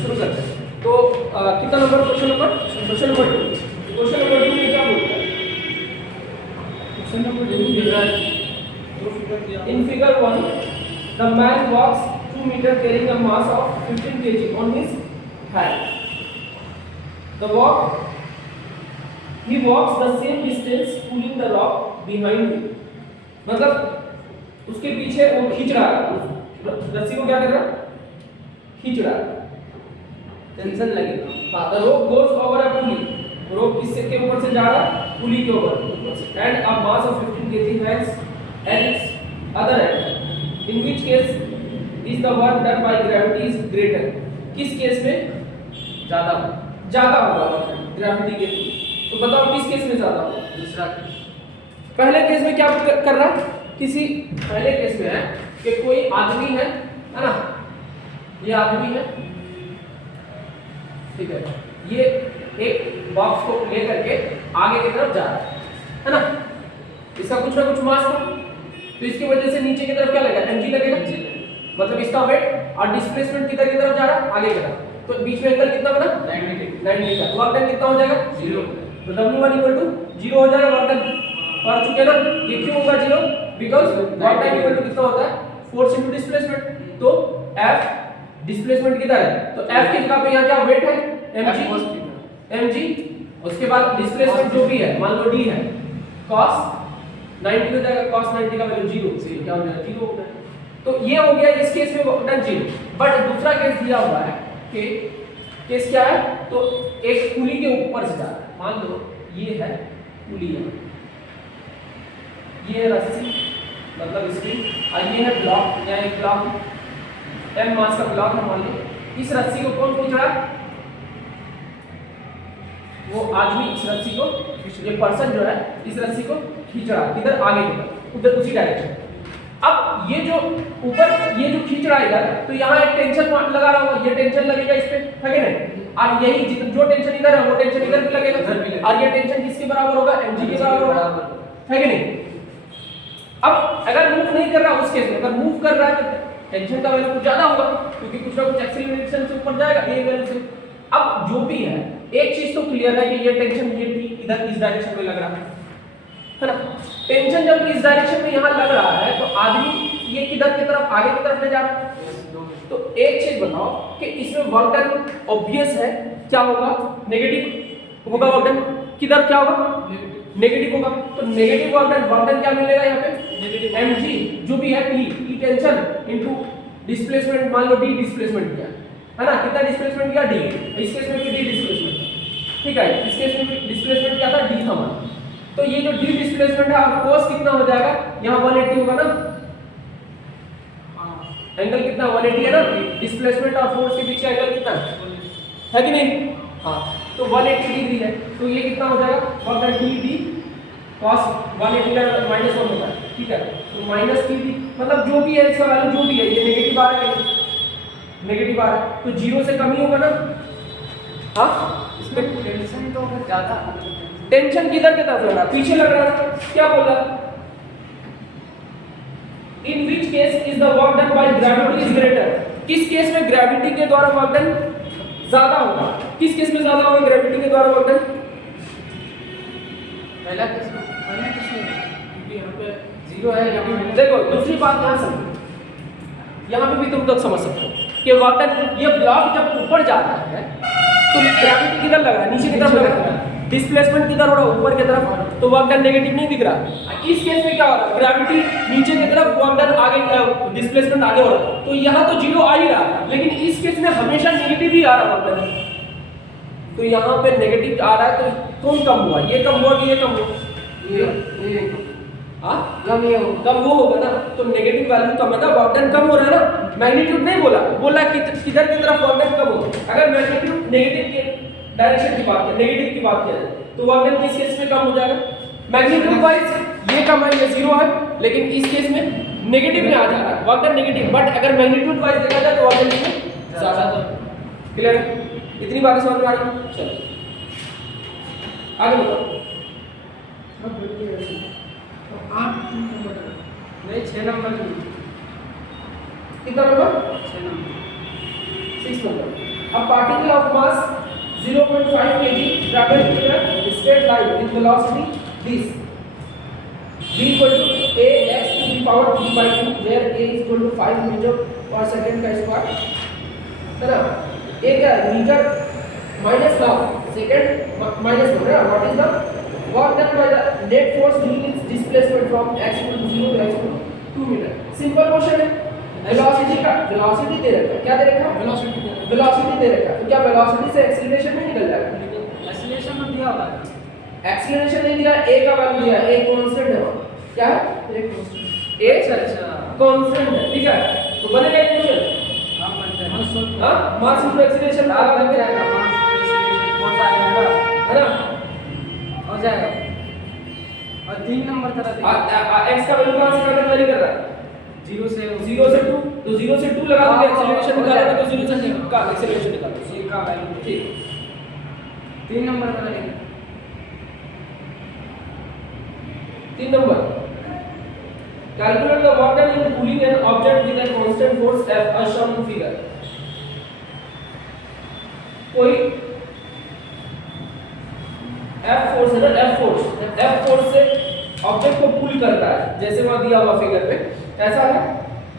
शुरू करते हैं। तो कितना number question number 2। Question number 2 में क्या बोलता है? Question number 2 in figure 1 the man walks 2 meter carrying a mass of 15 kg on his hand. He walks the same distance pulling the rock behind him. मतलब उसके पीछे वो खींच रहा है, रस्सी को क्या कर रहा है? खींच रहा है, टेंशन लगेगा। हाँ, the rope goes over a pulley. रोप किससे के ऊपर से जा रहा है? पुली के ऊपर से। And a mass of 15 kg hangs at its other end. In which case is the work done by gravity is greater? किस केस में ज्यादा होगा ग्रेविटी के? तो बताओ किस केस में ज्यादा होगा? दूसरा। पहले केस में क्या कर रहा है? पहले केस में है कि कोई आदमी है ना, ये आदमी है, ठीक है, ये एक बॉक्स को लेकर के आगे की तरफ जा रहा है ना, इसका कुछ ना कुछ मास था, तो इसकी वजह से नीचे की तरफ क्या लगेगा? mg लगेगा, मतलब इसका वेट और डिस्प्लेसमेंट किधर की तरफ जा रहा है? आगे की तरफ। तो बीच में एंगल कितना बना? 90 का। वर्क डन कितना हो जाएगा? 0। तो W1 = 0 हो जाएगा वर्क डन। पढ़ चुके ना? ये क्यों होगा 0? Because work done equal to कितना होता है? Force into displacement. तो F डिस्प्लेसमेंट किधर है? तो F की जगह पे यहां क्या वेट है? mg। उसके बाद डिस्प्लेसमेंट जो भी है, मान लो d है, cos 90 हो जाएगा, cos 90 का वैल्यू 0 से क्या हो जाएगा? 0 हो जाएगा। तो ये हो गया इस केस में वर्क डन 0। बट दूसरा केस दिया हुआ है कि केस क्या है? तो एक पुली के ऊपर से जा रहा है, मान लो ये है पुली, ये है रस्सी मतलब स्प्रिंग, और ये है ब्लॉक या एक ब्लॉक m मास का ब्लॉक है, मान लो इस रस्सी को कौन खींच रहा है? वो आदमी इस रस्सी को, ये पर्सन जो है इस रस्सी को खींच रहा है, किधर? आगे की तरफ, उधर उसी डायरेक्शन। अब ये जो ऊपर ये जो खींच रहा है इधर, तो यहाँ एक टेंशन लगा रहा होगा, ये टेंशन लगेगा इस पे, है कि नहीं? और यही जो टेंशन इधर है वो टेंशन इधर भी लगेगा, और ये टेंशन किसके बराबर होगा? mg के बराबर होगा, है कि नहीं? अब अगर मूव नहीं कर रहा उस केस में, अगर मूव कर रहा है तो टेंशन का वैल्यू कुछ ज्यादा होगा, क्योंकि कुछ ना कुछ एक्सीलरेशन से ऊपर जाएगा ए वैल्यू से। अब जो भी है एक चीज तो क्लियर है कि ये टेंशन ये थी इधर इस डायरेक्शन में लग रहा है ना। टेंशन जब इस डायरेक्शन में यहाँ लग रहा है तो आदमी ये किधर की तरफ? आगे की तरफ ले जा रहा है। तो एक चीज बताओ कि इसमें वर्क डन ऑब्वियस है क्या होगा? नेगेटिव होगा वर्क डन। किधर क्या होगा? नेगेटिव होगा। तो नेगेटिव वर्क डन क्या मिलेगा यहाँ पे? mg जो भी है p टेंशन इनटू डिस्प्लेसमेंट, मान लो d डिस्प्लेसमेंट किया है ना, कितना डिस्प्लेसमेंट किया? d। इस केस में भी d डिस्प्लेसमेंट, ठीक है, इस केस में भी डिस्प्लेसमेंट क्या था? d था मान। तो ये जो d डिस्प्लेसमेंट है और cos कितना हो जाएगा? यहाँ 180 होगा ना, एंगल कितना? 180 है ना, डिस्प्लेसमेंट और फोर्स के बीच का एंगल कितना है कि नहीं? हाँ, तो 180 डिग्री है, तो ये कितना हो जाएगा? वर्क डन d cos 180 का -1 होता है, ठीक है, तो -3d, मतलब जो भी है इसका वैल्यू जो भी है, ये नेगेटिव आ रहा है, नेगेटिव आ रहा है, तो 0 से कम ही होगा ना। हाँ, इसमें टेंशन तो अगर ज्यादा, टेंशन किधर की तरफ लग रहा है? पीछे लग रहा है। क्या बोल रहा है? In which case is the work done by gravity is greater? किस केस में ग्रेविटी के द्वारा वर्क डन ज्यादा होगा? किस केस में ज्यादा होगा ग्रेविटी के द्वारा वर्क डन? पहला केस में, क्योंकि यहाँ पे 0 है। देखो दूसरी बात ध्यान समझो, यहाँ पे भी तुम लोग समझ सकते हो कि वर्क डन, ये ब्लॉक जब ऊपर जा रहा है तो ग्रेविटी किधर लग रहा है? नीचे की तरफ लग रहा है। डिस्प्लेसमेंट किधर हो रहा है? ऊपर की तरफ, तो वर्क डन नेगेटिव नहीं दिख रहा। इस केस में क्या हो रहा है? ग्रेविटी नीचे की तरफ, वर्क डन आगे, डिस्प्लेसमेंट आगे हो रहा है, तो यहाँ तो 0 आ ही रहा है, लेकिन इस केस में हमेशा नेगेटिव ही आ रहा है वर्क डन। तो यहाँ पे नेगेटिव आ रहा है, तो कौन कम हुआ? ये कम हुआ कि ये कम हुआ? ये कम वो होगा ना, तो नेगेटिव वैल्यू कम है ना, वर्क डन कम हो रहा है ना। मैग्नीट्यूड नहीं बोला कि किधर की तरफ वर्क डन कम हो। अगर मैग्नीट्यूड नेगेटिव के डायरेक्शन की बात है, नेगेटिव की बात किया जाए, तो वर्क डन किस केस में कम हो जाएगा? मैग्नीट्यूड वाइज ये कम है, ये 0 है, लेकिन इस केस में नेगेटिव में आ जा रहा है, वर्क डन नेगेटिव। बट अगर मैग्नीट्यूड वाइज देखा जाए तो वर्क डन इसमें ज्यादा है। क्लियर है? इतनी बातें समझ में आ रही? चलो आगे बताओ। नहीं 6 नंबर कितना number? 6 number 6 number A particle of mass 0.5 kg traveled in a straight line with velocity this v equal to a x to the power 3 by 2 where a is equal to 5 metre पर second का square है ना। a क्या है metre minus half second minus है ना। What is the work done by the net force during its displacement from x equal to 0 to x equal to 2 metre. Simple question है। Velocity दे रखा है, क्या दे रखा है वेलोसिटी दे रखा है। तो क्या वेलोसिटी से एक्सीलरेशन में निकल जाएगा? एक्सीलरेशन में दिया हुआ है, एक्सीलरेशन नहीं दिया, a का वैल्यू दिया, a कांस्टेंट है। क्या है एक क्वेश्चन a कांस्टेंट है, ठीक है। तो बनेगा इक्वेशन हां बनता है हां मास इनटू एक्सीलरेशन बन जाएगा, मास एक्सीलरेशन हो जाएगा है ना, हो जाएगा। और 3 नंबर तरह x का वैल्यू कहां से कहां वेरी कर रहा है? 0 से 2 तो 0 से 2 लगा दोगे, एक्सीलरेशन निकालोगे तो 0 से का एक्सीलरेशन निकालो c का वैल्यू ठीक। 3 नंबर पर लेंगे 3 number calculate the work done in pulling an object with a constant force F as shown in figure। कोई F फोर्स है ना, F फोर्स से ऑब्जेक्ट को पुल करता है जैसे वहां दिया हुआ फिगर पे ऐसा है।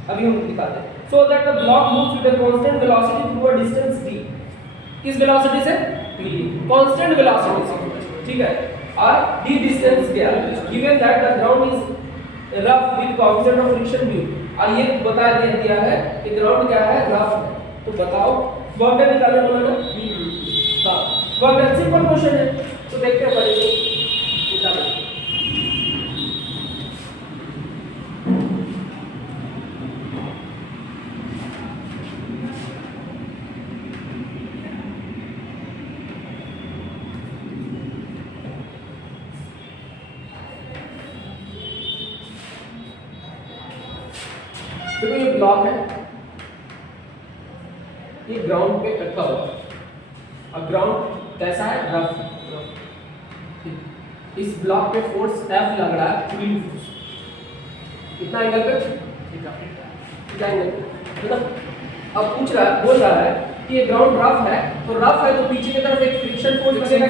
अभी हम दिखाते हैं। So that the block moves with a constant velocity through a distance d। किस वेलोसिटी से? कांस्टेंट वेलोसिटी से, ठीक है। और d डिस्टेंस क्या है? Given that the ground is rough with coefficient of friction mu. और ये बता दिया है कि ग्राउंड क्या है, रफ है। तो बताओ वर्क डन निकालने बोला ना। हां वर्क डन सिंपल क्वेश्चन है, तो देखते हैं पहले निकालो। देखो ये ब्लॉक है, ये ग्राउंड पे रखा हुआ है। अब ग्राउंड कैसा है, रफ है। इस ब्लॉक पे फोर्स F लग रहा है, पुलिंग फोर्स कितना एंगल पे, कितना एंगल पे, मतलब अब पूछ रहा है, बोल रहा है कि ये ग्राउंड रफ है, तो पीछे की तरफ एक फ्रिक्शन फोर्स लगेगा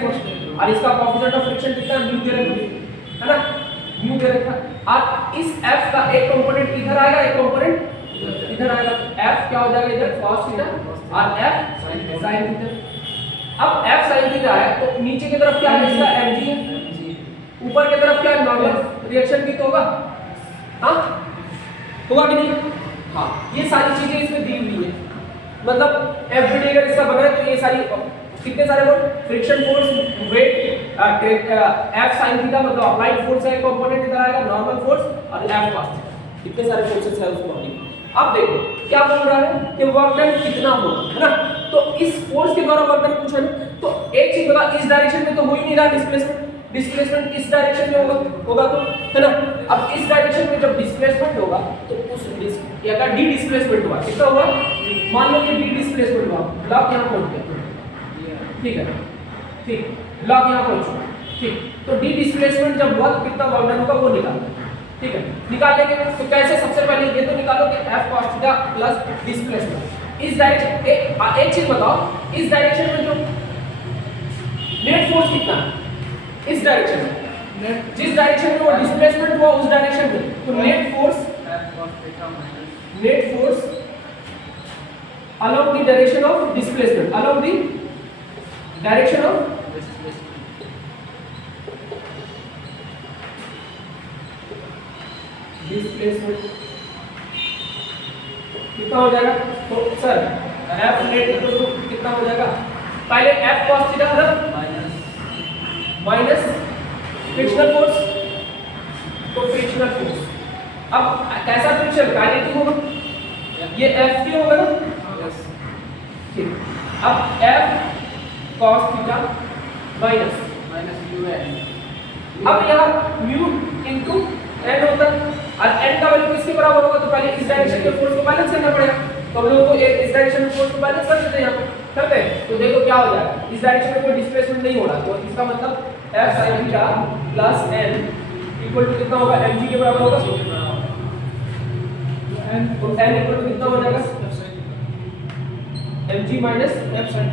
और इसका कोएफिशिएंट ऑफ फ्रिक्शन कितना म्यू दे रखा है ना, म्यू दे रखा। और इस F का एक कंपोनेंट इधर आएगा, एक कंपोनेंट इधर आएगा। F क्या हो जाएगा इधर cos थीटा और F sin थीटा। अब F sin थीटा है तो नीचे की तरफ क्या है, इसका mg है, ऊपर की तरफ क्या है, नॉर्मल रिएक्शन भी तो होगा। हाँ होगा कि नहीं? हाँ ये सारी चीजें इसमें दी हुई है। मतलब एवरीडे अगर इसका बना है तो ये सारी कितने सारे word, friction force, weight, F sin theta मतलब अप्लाइड फोर्स है, कंपोनेंट इधर आएगा, नॉर्मल फोर्स और F cos थीटा। कितने सारे फोर्सेस है उस बॉडी में। अब देखो क्या बोल रहा है कि वर्क डन कितना होगा, है ना। तो इस फोर्स के द्वारा वर्क डन पूछा है तो एक चीज बता, इस डायरेक्शन में तो हो ही नहीं रहा डिस्प्लेसमेंट इस डायरेक्शन में होगा तो, है ना। अब इस डायरेक्शन में जब डिस्प्लेसमेंट होगा तो उस अगर डी डिस्प्लेसमेंट हुआ कितना होगा, मान लो कि डी डिस्प्लेसमेंट हुआ, ब्लॉक यहां पहुंच गया, ठीक है, ठीक, ब्लॉक यहां पहुंचा, ठीक। तो डी डिस्प्लेसमेंट जब हुआ तो कितना वर्क डन होगा वो निकालना, ठीक है। निकाल लेंगे तो कैसे, सबसे पहले ये तो निकालो कि F cos theta plus displacement इस डायरेक्शन। एक चीज बताओ, इस डायरेक्शन में जो नेट फोर्स कितना है, इस डायरेक्शन में जिस डायरेक्शन में वो डिस्प्लेसमेंट हुआ उस डायरेक्शन में, तो net force along the direction of displacement, along the direction of displacement कितना हो जाएगा, तो sir F net equal to कितना हो जाएगा, पहले F cos थीटा है माइनस फ्रिक्शनल फोर्स, तो फ्रिक्शनल फोर्स। अब कैसा फ्रिक्शन, काइनेटिक होगा, ये F की होगा ना, ठीक। अब F cos theta minus UN, अब यहाँ म्यू इनटू n होता है और n का वैल्यू किसके बराबर होगा, तो पहले इस डायरेक्शन के फोर्स को बैलेंस करना पड़ेगा। तो हम लोगों को इस डायरेक्शन में फोर्स को बैलेंस कर देते हैं, यहाँ पे करते हैं तो देखो क्या हो जाएगा, इस डायरेक्शन में कोई डिस्प्लेसमेंट नहीं हो रहा, तो इसका मतलब F sin theta plus n equal to कितना होगा, mg के बराबर होगा, तो n इक्वल टू कितना हो जाएगा, mg minus F sin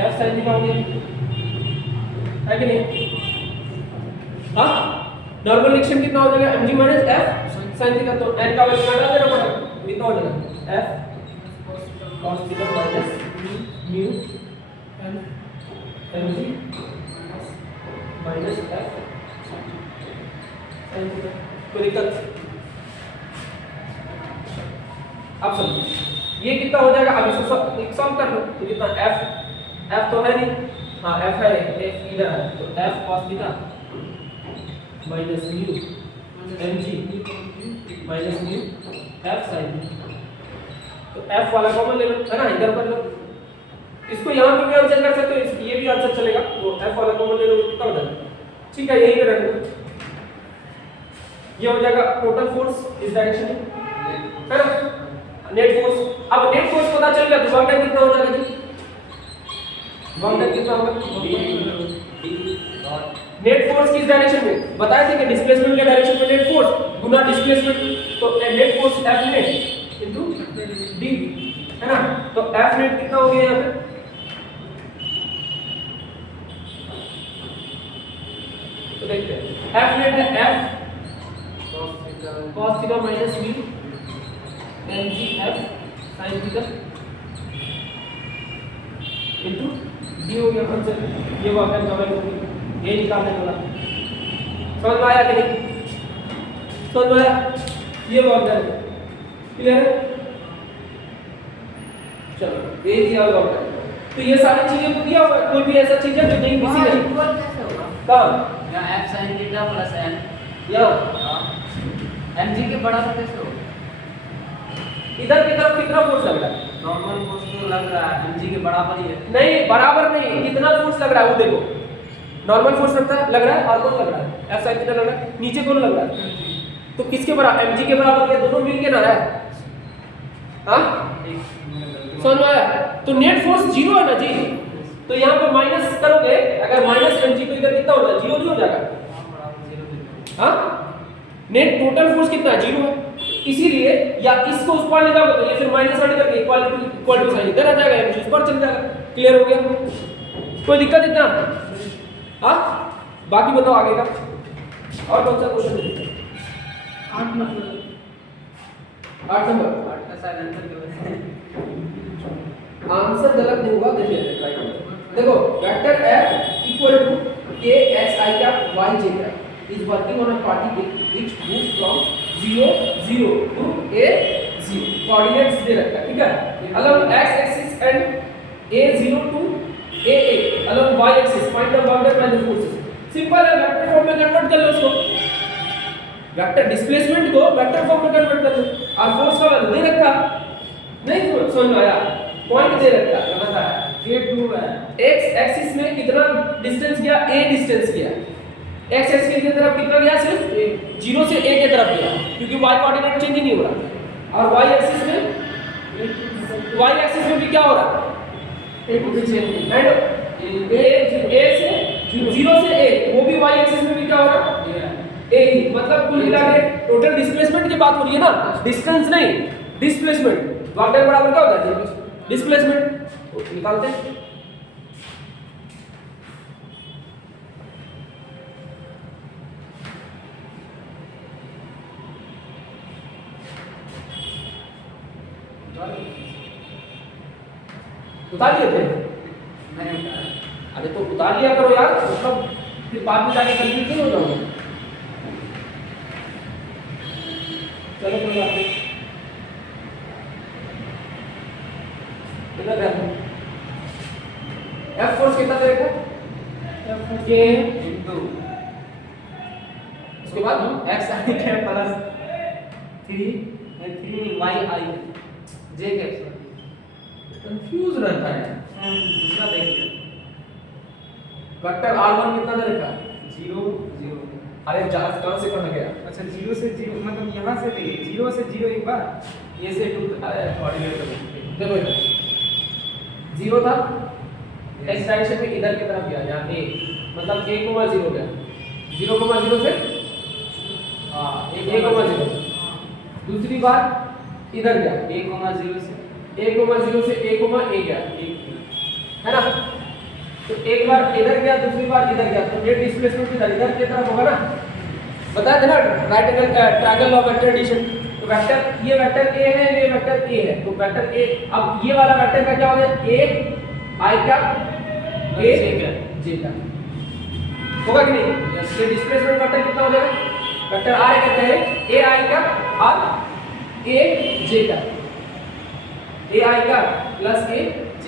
f sin theta हो गया, है कि नहीं? हाँ, नॉर्मल रिएक्शन कितना हो जाएगा mg minus f sin theta, तो n का वैल्यू डाल देना पड़ेगा, कितना हो जाएगा f cos theta minus mu mg minus f sin theta. कोई दिक्कत? अब समझिए ये कितना हो जाएगा, अब इसको एक सॉल्व कर लो, तो कितना f तो है नहीं, हाँ f है, f इधर है, तो f cos theta minus mu mg minus mu f sin theta, तो f वाला कॉमन ले लो, है ना, इधर कर लो, इसको यहाँ पे भी आंसर कर सकते हो, ये भी आंसर चलेगा, तो f वाला कॉमन ले लो, कितना हो जाएगा, ठीक है, यही पे रख लो, ये हो जाएगा टोटल फोर्स इस डायरेक्शन में, है ना, नेट फोर्स। अब नेट फोर्स पता चल गया तो वर्क डन कितना हो जाएगा जी, वर्क डन कितना होगा, नेट फोर्स किस डायरेक्शन में बताए थे कि डिस्प्लेसमेंट के डायरेक्शन में नेट फोर्स गुना डिस्प्लेसमेंट, तो net force F net into d, है ना, तो F नेट कितना हो गया यहाँ पे, तो देखते हैं F नेट है f cos theta minus mu mg f sin theta into d हो गया आंसर, ये वर्क डन का वैल्यू होगी, ये निकालने वाला, समझ में आया कि नहीं, समझ में आया, ये वर्क डन, क्लियर है, चलो ये दिया वर्क डन, तो ये सारी चीजें तो दिया हुआ है, कोई भी ऐसा चीज है जो नहीं किसी नहीं इक्वल कैसे होगा, कहाँ यहाँ f sin theta plus n, या mg के बराबर कैसे होगा, इधर की तरफ कितना फोर्स लग रहा है, नॉर्मल फोर्स तो लग रहा है mg के बराबर ही है, नहीं बराबर नहीं, कितना फोर्स लग रहा है वो देखो, नॉर्मल फोर्स लगता है, लग रहा है, और कौन लग रहा है F sin थीटा लग रहा है, नीचे कौन लग रहा है, तो किसके बराबर, mg के बराबर, ये दोनों मिलके ना है, हाँ समझ में आया, तो नेट फोर्स जीरो है ना जी, तो यहाँ पे माइनस करोगे, अगर माइनस mg तो इधर कितना होगा, जीरो नहीं हो जाएगा, हाँ नेट टोटल फोर्स कितना है, जीरो है, इसीलिए या इसको उस पार ले जाओगे तो ये फिर माइनस वाले करके इक्वल टू साइन इधर आ जाएगा, mg उस पर चल जाएगा, क्लियर हो गया, कोई दिक्कत इतना, हाँ बाकी बताओ आगे का, और कौन सा क्वेश्चन है, 8 नंबर 8 नंबर, 8 का शायद आंसर क्या है, आंसर गलत नहीं होगा, देखिए ट्राई करो, देखो vector f equal to k x i cap y j cap is working on a particle which moves from 0 0 to a 0, coordinates दे रखा है, ठीक है, along x axis and a 0 to a a along y axis find the work done by the forces, simple है, vector form में convert कर लो उसको, vector displacement को vector form में कन्वर्ट कर लो, और फोर्स का वैल्यू दे रखा नहीं, समझ में आया, पॉइंट दे रखा है, बताया ये 2 है, x एक्सिस में कितना डिस्टेंस गया, a डिस्टेंस गया, x एक्सिस की तरफ कितना गया, सिर्फ 0 से a की तरफ गया, क्योंकि y कोऑर्डिनेट चेंज ही नहीं हो रहा, और y एक्सिस में भी क्या हो रहा है, a चेंज एंड a से 0 से a, वो भी y एक्सिस में भी क्या हो रहा है, a ही, मतलब कुल मिला के टोटल डिस्प्लेसमेंट की बात हो रही है ना, डिस्टेंस नहीं, डिस्प्लेसमेंट, वर्क डन बराबर क्या हो जाता है, डिस्प्लेसमेंट, निकालते हैं, उतार लिए थे, मैंने उतारा, अरे तो उतार लिया करो यार, मतलब फिर बाद में जाके कंफ्यूज नहीं हो जाओगे, चलो कोई बात नहीं, इधर देखो F फोर्स कितना देगा, K इनटू उसके बाद x i के प्लस 3 y i j के, कंफ्यूज रहता है, दूसरा देखिए, वेक्टर r1 कितना दे रखा, 0 0, अरे चार्ज कहां से कहां गया, अच्छा 0 से 0 मतलब यहाँ से देखिए 0 से 0 एक बार, ये से 2, अरे कोऑर्डिनेट देखो इधर 0 था, x डायरेक्शन में इधर की तरफ गया, यहाँ a, मतलब a 0 गया, 0 से हाँ 1 0, दूसरी बार इधर गया, 1 0 से a,0 से a, a गया, है ना? तो एक बार इधर गया, दूसरी बार इधर गया, तो नेट डिस्प्लेसमेंट इधर की तरफ होगा ना? बताया था ना right angle triangle of vector addition. तो वेक्टर ये वेक्टर a है, ये वेक्टर a है, तो वेक्टर a, अब ये वाला वेक्टर का क्या हो गया? a i का a j का होगा कि नहीं? ये डिस्प्लेसमेंट वेक्टर कितना हो जाएगा? वेक्टर r कहते हैं a i का और a j का, a i का प्लस a j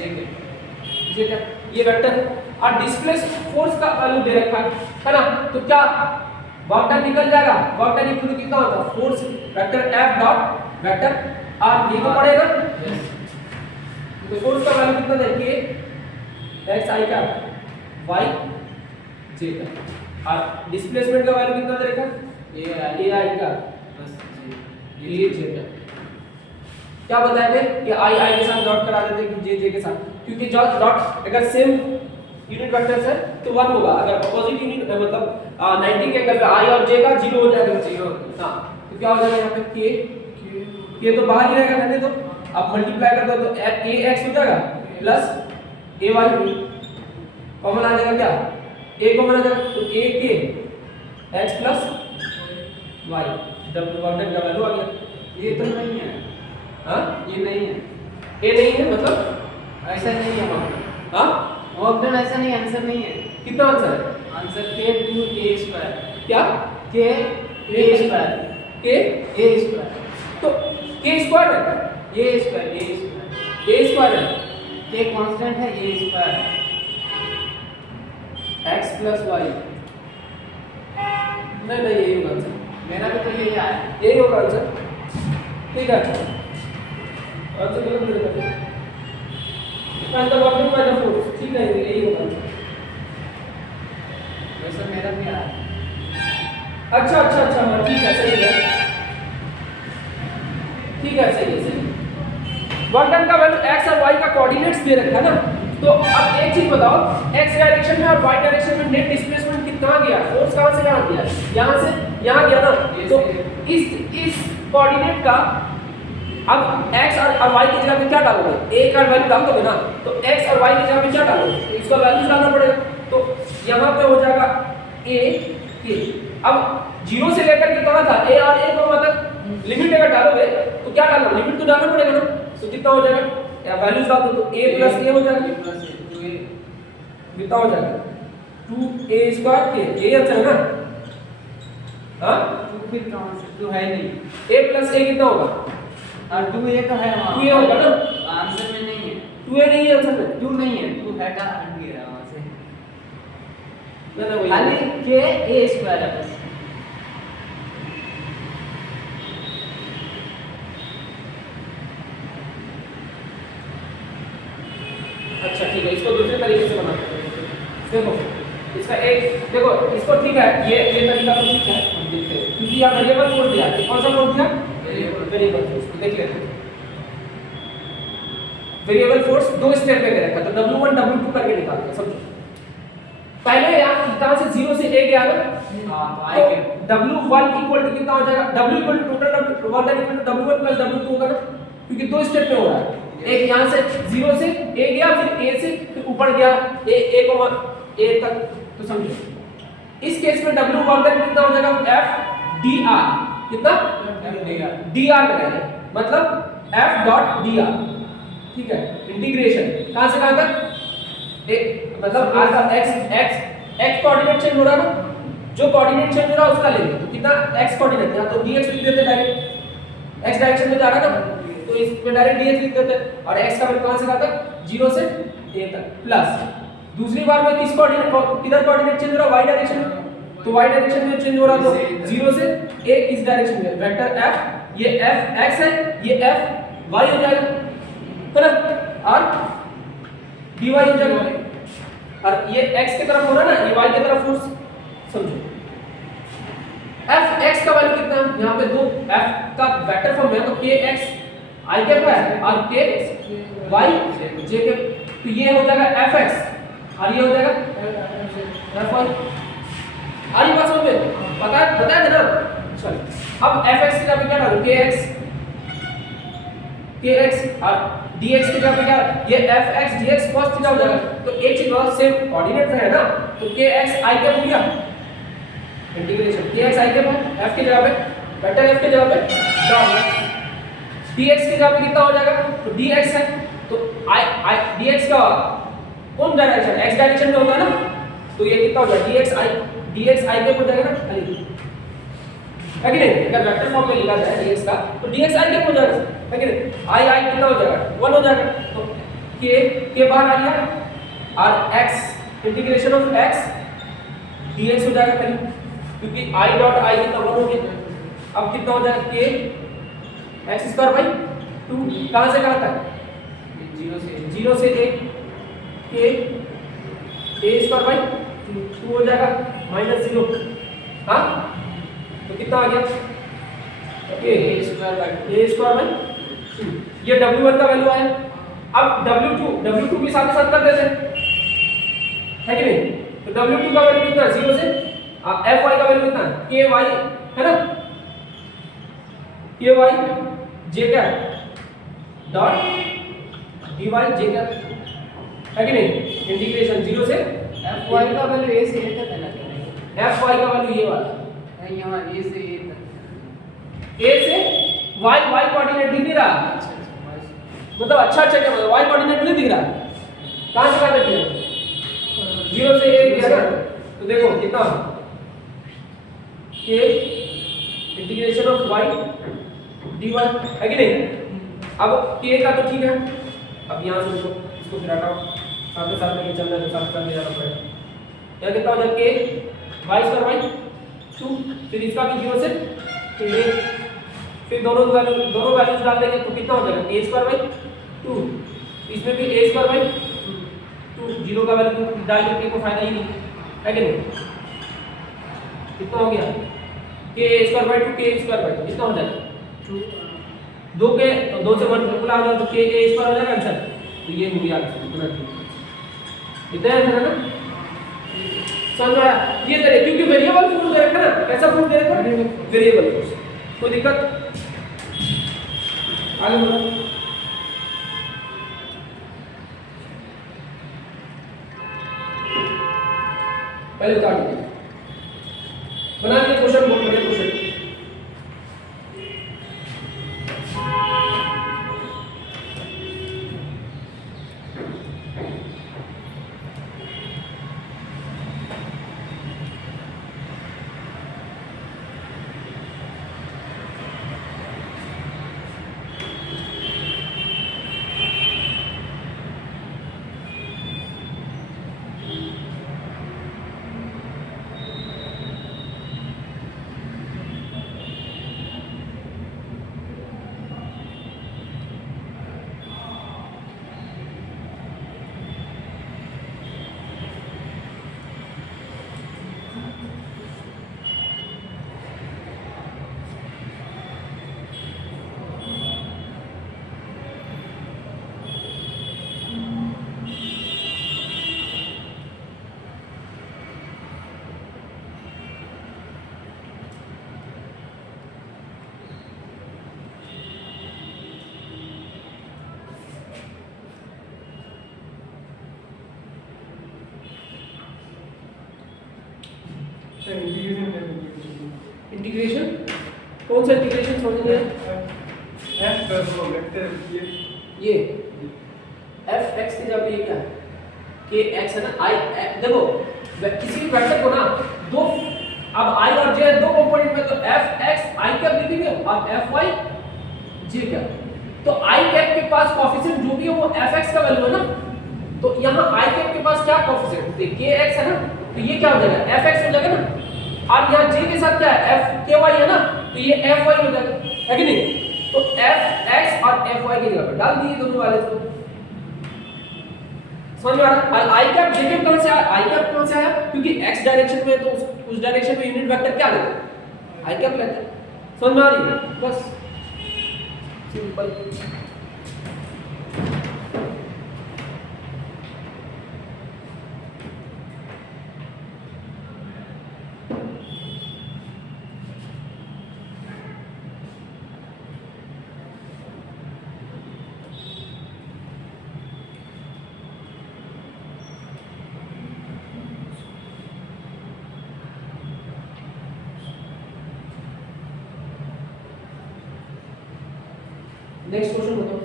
का ये वेक्टर और डिस्प्लेस फोर्स का वैल्यू दे रखा है ना? तो क्या वर्क डन निकल जाएगा? वर्क डन इक्वल टू कितना होता है? Force vector f dot vector r, ये तो पड़ेगा। तो फोर्स का वैल्यू कितना देखिए, x i का y j का, और डिस्प्लेसमेंट का वैल्यू कितना दे रखा? a i का प्लस j का। क्या बताए थे कि i के साथ डॉट करा देते कि j के साथ, क्योंकि डॉट अगर सेम यूनिट वेक्टर्स है तो 1 होगा, अगर अपोजिट यूनिट मतलब 90 के एंगल पे i और j का 0 हो जाएगा, 0। हां, तो क्या हो जाएगा यहाँ पे k तो बाहर ही रहेगा, रहने दो। अब मल्टीप्लाई कर दो तो ax हो जाएगा प्लस ay कॉमन आ जाएगा, क्या a कॉमन आ जाएगा, तो a k x plus y double work का वैल्यू आ गया। ये तो नहीं है। हां, ये नहीं है, a नहीं है, मतलब ऐसा नहीं है वहाँ। हां, ऑप्शन ऐसा नहीं, आंसर नहीं है। कितना आंसर है? आंसर k 2a स्क्वायर, क्या k a square, k a square, तो k स्क्वायर है, a square, a square, a square है, k कांस्टेंट है, a square, x plus y। नहीं नहीं, यही होगा आंसर, मेरा भी तो यही आया। यही होगा आंसर। ठीक है, आंसर गलत दे रखा है, find the work by the force. ठीक है, यही होगा आंसर। वैसे मेरा भी आया। अच्छा अच्छा अच्छा, हाँ ठीक है, सही है, ठीक है, सही है, सही है। वर्क डन का वैल्यू x और y का कोऑर्डिनेट्स दे रखा है ना? तो अब एक चीज बताओ, x डायरेक्शन में और y डायरेक्शन में नेट डिस्प्लेसमेंट कितना गया? फोर्स कहां से कहां गया? यहां से यहां गया ना? तो इस कोऑर्डिनेट का अब x और y की जगह पे क्या डालोगे? a का वैल्यू डाल दोगे ना? तो x और y की जगह पे क्या डालोगे? तो इसका वैल्यू डालना पड़ेगा। तो यहां पे हो जाएगा a k। अब 0 से लेकर के कहां था? a और a को मतलब लिमिट अगर डालोगे तो क्या डालना? लिमिट तो डालना पड़ेगा ना? तो कितना हो जाएगा? या वैल्यूज डाल दो तो a प्लस a हो जाएगा, प्लस 2a, कितना हो जाएगा? 2a स्क्वायर k, ये आंसर है ना? हां, 2 फिर कहां से? 2 है नहीं, a प्लस a कितना होगा? और 2a का है वहां, 2a होगा ना? आंसर में नहीं है। 2a नहीं है आंसर में, 2 नहीं है, 2 है का हट गया वहां से, ना ना, वही खाली k a स्क्वायर है बस। अच्छा ठीक है, इसको दूसरे तरीके से बनाते हैं। देखो इसका एक, देखो इसको ठीक है, ये तरीका तो ठीक है, हम देखते हैं, क्योंकि यहाँ वेरिएबल फोर्स दिया है। कौन सा फोर्स दिया? Variable force. देख लेते हैं, वेरिएबल फोर्स दो स्टेप में दे रखा था, W1 W2 करके निकालते हैं। समझो, पहले यहाँ से 0 से a गया ना? हां, तो i के W1 इक्वल टू कितना हो जाएगा? W equal to total work done equal to W1 plus W2 होगा ना, क्योंकि दो स्टेप में हो रहा है। एक यहाँ से 0 से a गया, फिर a से फिर ऊपर गया a तक। तो समझो, इस केस में W वर्क डन कितना हो जाएगा? F dr, कितना? dr लगाएंगे, मतलब F डॉट dr। ठीक है, इंटीग्रेशन कहां से कहां तक? एक मतलब r का x कोऑर्डिनेट चेंज हो रहा है ना? जो कोऑर्डिनेट चेंज हो रहा है उसका लेंगे, तो कितना x कोऑर्डिनेट है, तो dx लिख देते डायरेक्ट, x डायरेक्शन में जा रहा है ना, तो इस पे डायरेक्ट dx लिख देते हैं। और x का वैल्यू कहां से कहां तक? 0 से a तक, प्लस दूसरी बार में किस कोऑर्डिनेट, किधर कोऑर्डिनेट चेंज हो रहा है? y डायरेक्शन में, तो y डायरेक्शन में चेंज हो रहा तो 0 से a किस डायरेक्शन में? वेक्टर f, ये f x है, ये f y हो जाएगा, है ना? और dy हो जाएगा, और ये x की तरफ हो रहा है ना, ये y की तरफ फोर्स। समझो, f x का वैल्यू कितना है? यहाँ पे दो f का वेक्टर फॉर्म है, तो k x i कैप है और k y j कैप, तो ये हो जाएगा f x और ये हो जाएगा f y। आ रही बात समझ में? बताया था ना? चलो, अब f x की जगह क्या डालो? k x और dx की जगह पे क्या ये fx dx cos थीटा हो जाएगा। तो एक चीज और सेम कोऑर्डिनेट है ना, तो kx i कैप हो गया इंटीग्रेशन kx i कैप है f की जगह पे वेक्टर f की जगह पे डॉट dx की जगह पे कितना हो जाएगा, तो dx है तो i dx का कौन डायरेक्शन x डायरेक्शन में होगा ना, तो ये कितना हो जाएगा dx i कैप हो जाएगा ना खाली है कि नहीं। अगर वेक्टर फॉर्म में लिखा जाए dx का तो dx i कैप हो जाएगा है कि नहीं। i कितना हो जाएगा 1 हो जाएगा, तो k बाहर आ गया और x integration of x dx हो जाएगा खाली, क्योंकि i डॉट i कितना 1 हो गया। अब कितना हो जाएगा k x स्क्वायर बाई 2 कहां से कहां तक 0 से a k a square by 2 हो जाएगा -0 हां, तो कितना आ गया a स्क्वायर बाई 2 ये w1 का वैल्यू आया। अब w2 के साथ साथ कर देते हैं है कि नहीं, तो w2 का वैल्यू कितना है 0 से fy का वैल्यू कितना है ky है ना, ky j क्या डॉट dy j क्या है कि नहीं, इंटीग्रेशन 0 से fy का वैल्यू a से a तक है ना, fy का वैल्यू ये वाला नहीं यहाँ a से a तक, a से y कोऑर्डिनेट दिख नहीं रहा, मतलब अच्छा क्या मतलब y कोऑर्डिनेट नहीं दिख रहा, कहां से कहां तक गया 0 से a गया ना, तो देखो कितना k integration of y dy है कि नहीं। अब k का तो ठीक है, अब यहां से इसको फिर हटाओ, साथ साथ लेके चलना है तो साथ साथ ले जाना पड़ेगा। यहां कितना हो जाएगा k y स्क्वायर बाई 2, फिर इसका भी 0 से a, फिर दोनों वैल्यूज डाल देंगे तो कितना हो जाएगा a स्क्वायर बाई 2, इसमें भी a स्क्वायर बाई 2 0 का वैल्यू डाल के कोई फायदा ही नहीं है कि नहीं। कितना हो गया k square by 2 k square by 2 कितना हो जाएगा 2 के 2 से मल्टीप्लाई हो जाए तो k a स्क्वायर हो जाएगा आंसर, तो ये हो गया आंसर इतना ठीक इतना आंसर है ना, समझ में आया। ये तरह क्योंकि वेरिएबल फोर्स दे रखा है ना, कैसा फोर्स दे रखा है वेरिएबल फोर्स, कोई दिक्कत आगे बढ़ो। पहले उतार दीजिए, बना लीजिए क्वेश्चन, बहुत बढ़िया क्वेश्चन। इंटीग्रेशन कौन सा इंटीग्रेशन समझ रहे हैं, ये f x की जगह ये क्या है k x है ना, i देखो किसी भी वेक्टर को ना दो, अब i और j दो कंपोनेंट में, तो f x i कैप लिखेंगे और f y j कैप, तो i कैप के पास कोएफिशिएंट जो भी है वो f x का वैल्यू है ना, तो यहाँ i कैप के पास क्या कोएफिशिएंट तो k x है ना, तो ये क्या हो जाएगा f x हो जाएगा ना, और यहाँ j के साथ क्या है f k y है ना, तो ये f y हो जाएगा है कि नहीं, तो f x और f y की जगह पर डाल दिए दोनों वाले को, समझ में आ रहा है। आई कैप जे कैप कहां से आया, आई कैप कहां से आया, क्योंकि x डायरेक्शन में तो उस डायरेक्शन में यूनिट वेक्टर क्या लेते हैं आई कैप लेते हैं, समझ में आ रही है, बस सिंपल। नेक्स्ट क्वेश्चन बताओ।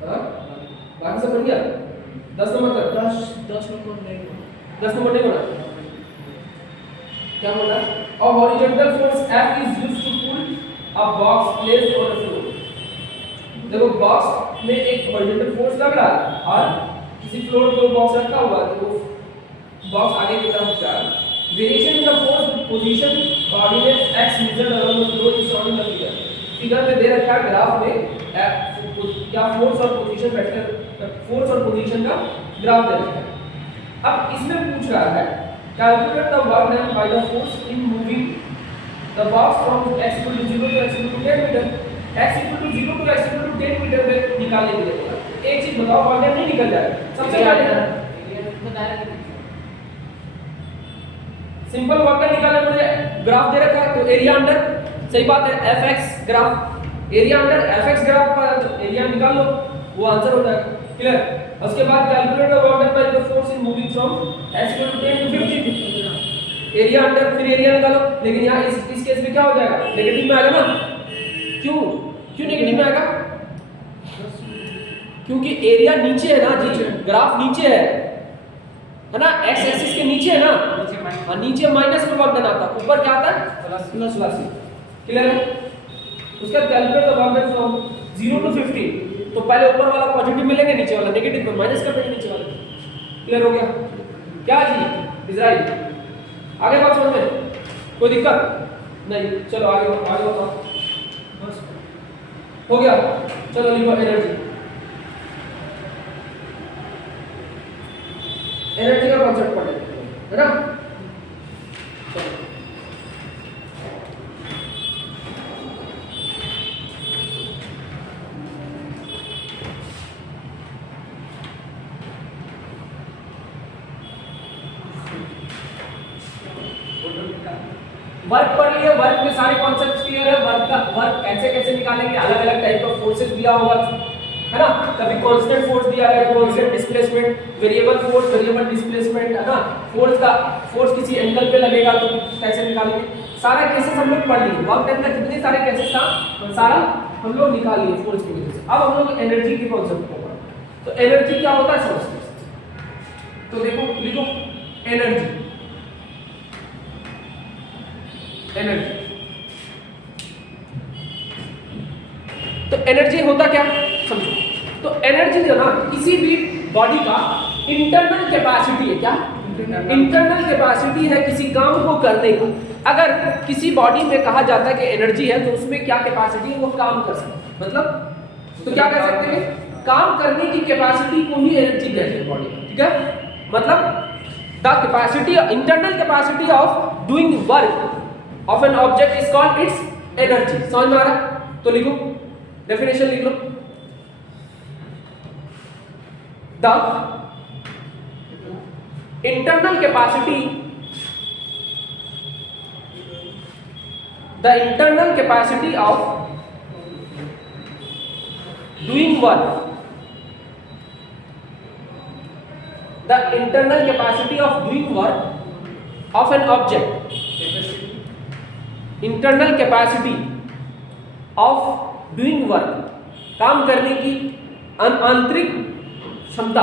हाँ बाकी सब बन गया 10 नंबर तक। 10 नंबर नहीं 10 नंबर नहीं बना क्या बोला? A horizontal force F is used to pull a box placed on the floor। देखो बॉक्स में एक हॉरिजॉन्टल फोर्स लग रहा है और किसी फ्लोर पे बॉक्स रखा हुआ है तो वो बॉक्स आगे की तरफ जा रहा है। Variation in the force position coordinates x measured around the floor is shown in the figure. Figure में दे रखा है ग्राफ में क्या फोर्स और पोजीशन वेक्टर फोर्स और पोजीशन का ग्राफ दे रखा है। अब इसमें पूछ रहा है calculate the work done by the force in moving the box from x = 0 to x = 10 metre x = 0 to x = 10 metre में निकालने के लिए बोला। एक चीज बताओ वर्क डन नहीं निकल जाएगा सबसे पहले सिंपल वर्क डन निकालने मुझे ग्राफ दे रखा है तो एरिया अंडर सही बात है fx graph area under fx graph पर एरिया निकाल लो वो आंसर हो जाएगा। क्लियर? उसके बाद calculate the work done by the force in moving from x = 10 to 50 area under फिर एरिया निकालो। लेकिन यहाँ इस केस में क्या हो जाएगा नेगेटिव में आएगा ना। क्यों नेगेटिव में आएगा? क्योंकि एरिया नीचे है ना जी ग्राफ नीचे है ना x एक्सिस के नीचे है ना और नीचे माइनस में वर्क डन आता ऊपर क्या आता है प्लस। क्लियर है? उसका calculate the work done from 0 to 50 तो पहले ऊपर वाला पॉजिटिव मिलेंगे नीचे वाला नेगेटिव में माइनस कर देंगे नीचे वाले। क्लियर हो गया क्या जी इजराइल? आगे बात समझ में कोई दिक्कत नहीं? चलो आगे बताओ। हो गया चलो लिखो एनर्जी का कॉन्सेप्ट पढ़े है ना। वर्क पढ़ लिए वर्क में सारे कॉन्सेप्ट्स क्लियर है। वर्क कैसे निकालेंगे अलग अलग टाइप का फोर्सेस दिया होगा है ना। कभी कांस्टेंट फोर्स दिया है constant displacement variable force variable displacement है ना। फोर्स किसी एंगल पे लगेगा तो कैसे निकालेंगे सारा केसेस हम लोग पढ़ लिए। वर्क डन का जितने सारे केसेस था सारा हम लोग निकाल लिए फोर्स की वजह से। अब हम लोग एनर्जी के कॉन्सेप्ट को पढ़ें तो एनर्जी क्या होता है समझते हैं। तो देखो लिखो एनर्जी तो एनर्जी होता क्या समझो। तो एनर्जी जो ना किसी भी बॉडी का इंटरनल कैपेसिटी है। क्या इंटरनल कैपेसिटी है किसी काम को करने का। अगर किसी बॉडी में कहा जाता है कि एनर्जी है तो उसमें क्या कैपेसिटी है वो काम कर सकते हैं। मतलब तो क्या कह सकते हैं काम करने की कैपेसिटी को ही एनर्जी कहते हैं बॉडी। ठीक है मतलब the capacity internal capacity of doing work of an object is called its energy। समझ में आ रहा? तो लिखो डेफिनेशन लिख लो। The internal capacity of doing work of an object internal capacity of doing work काम करने की आंतरिक क्षमता।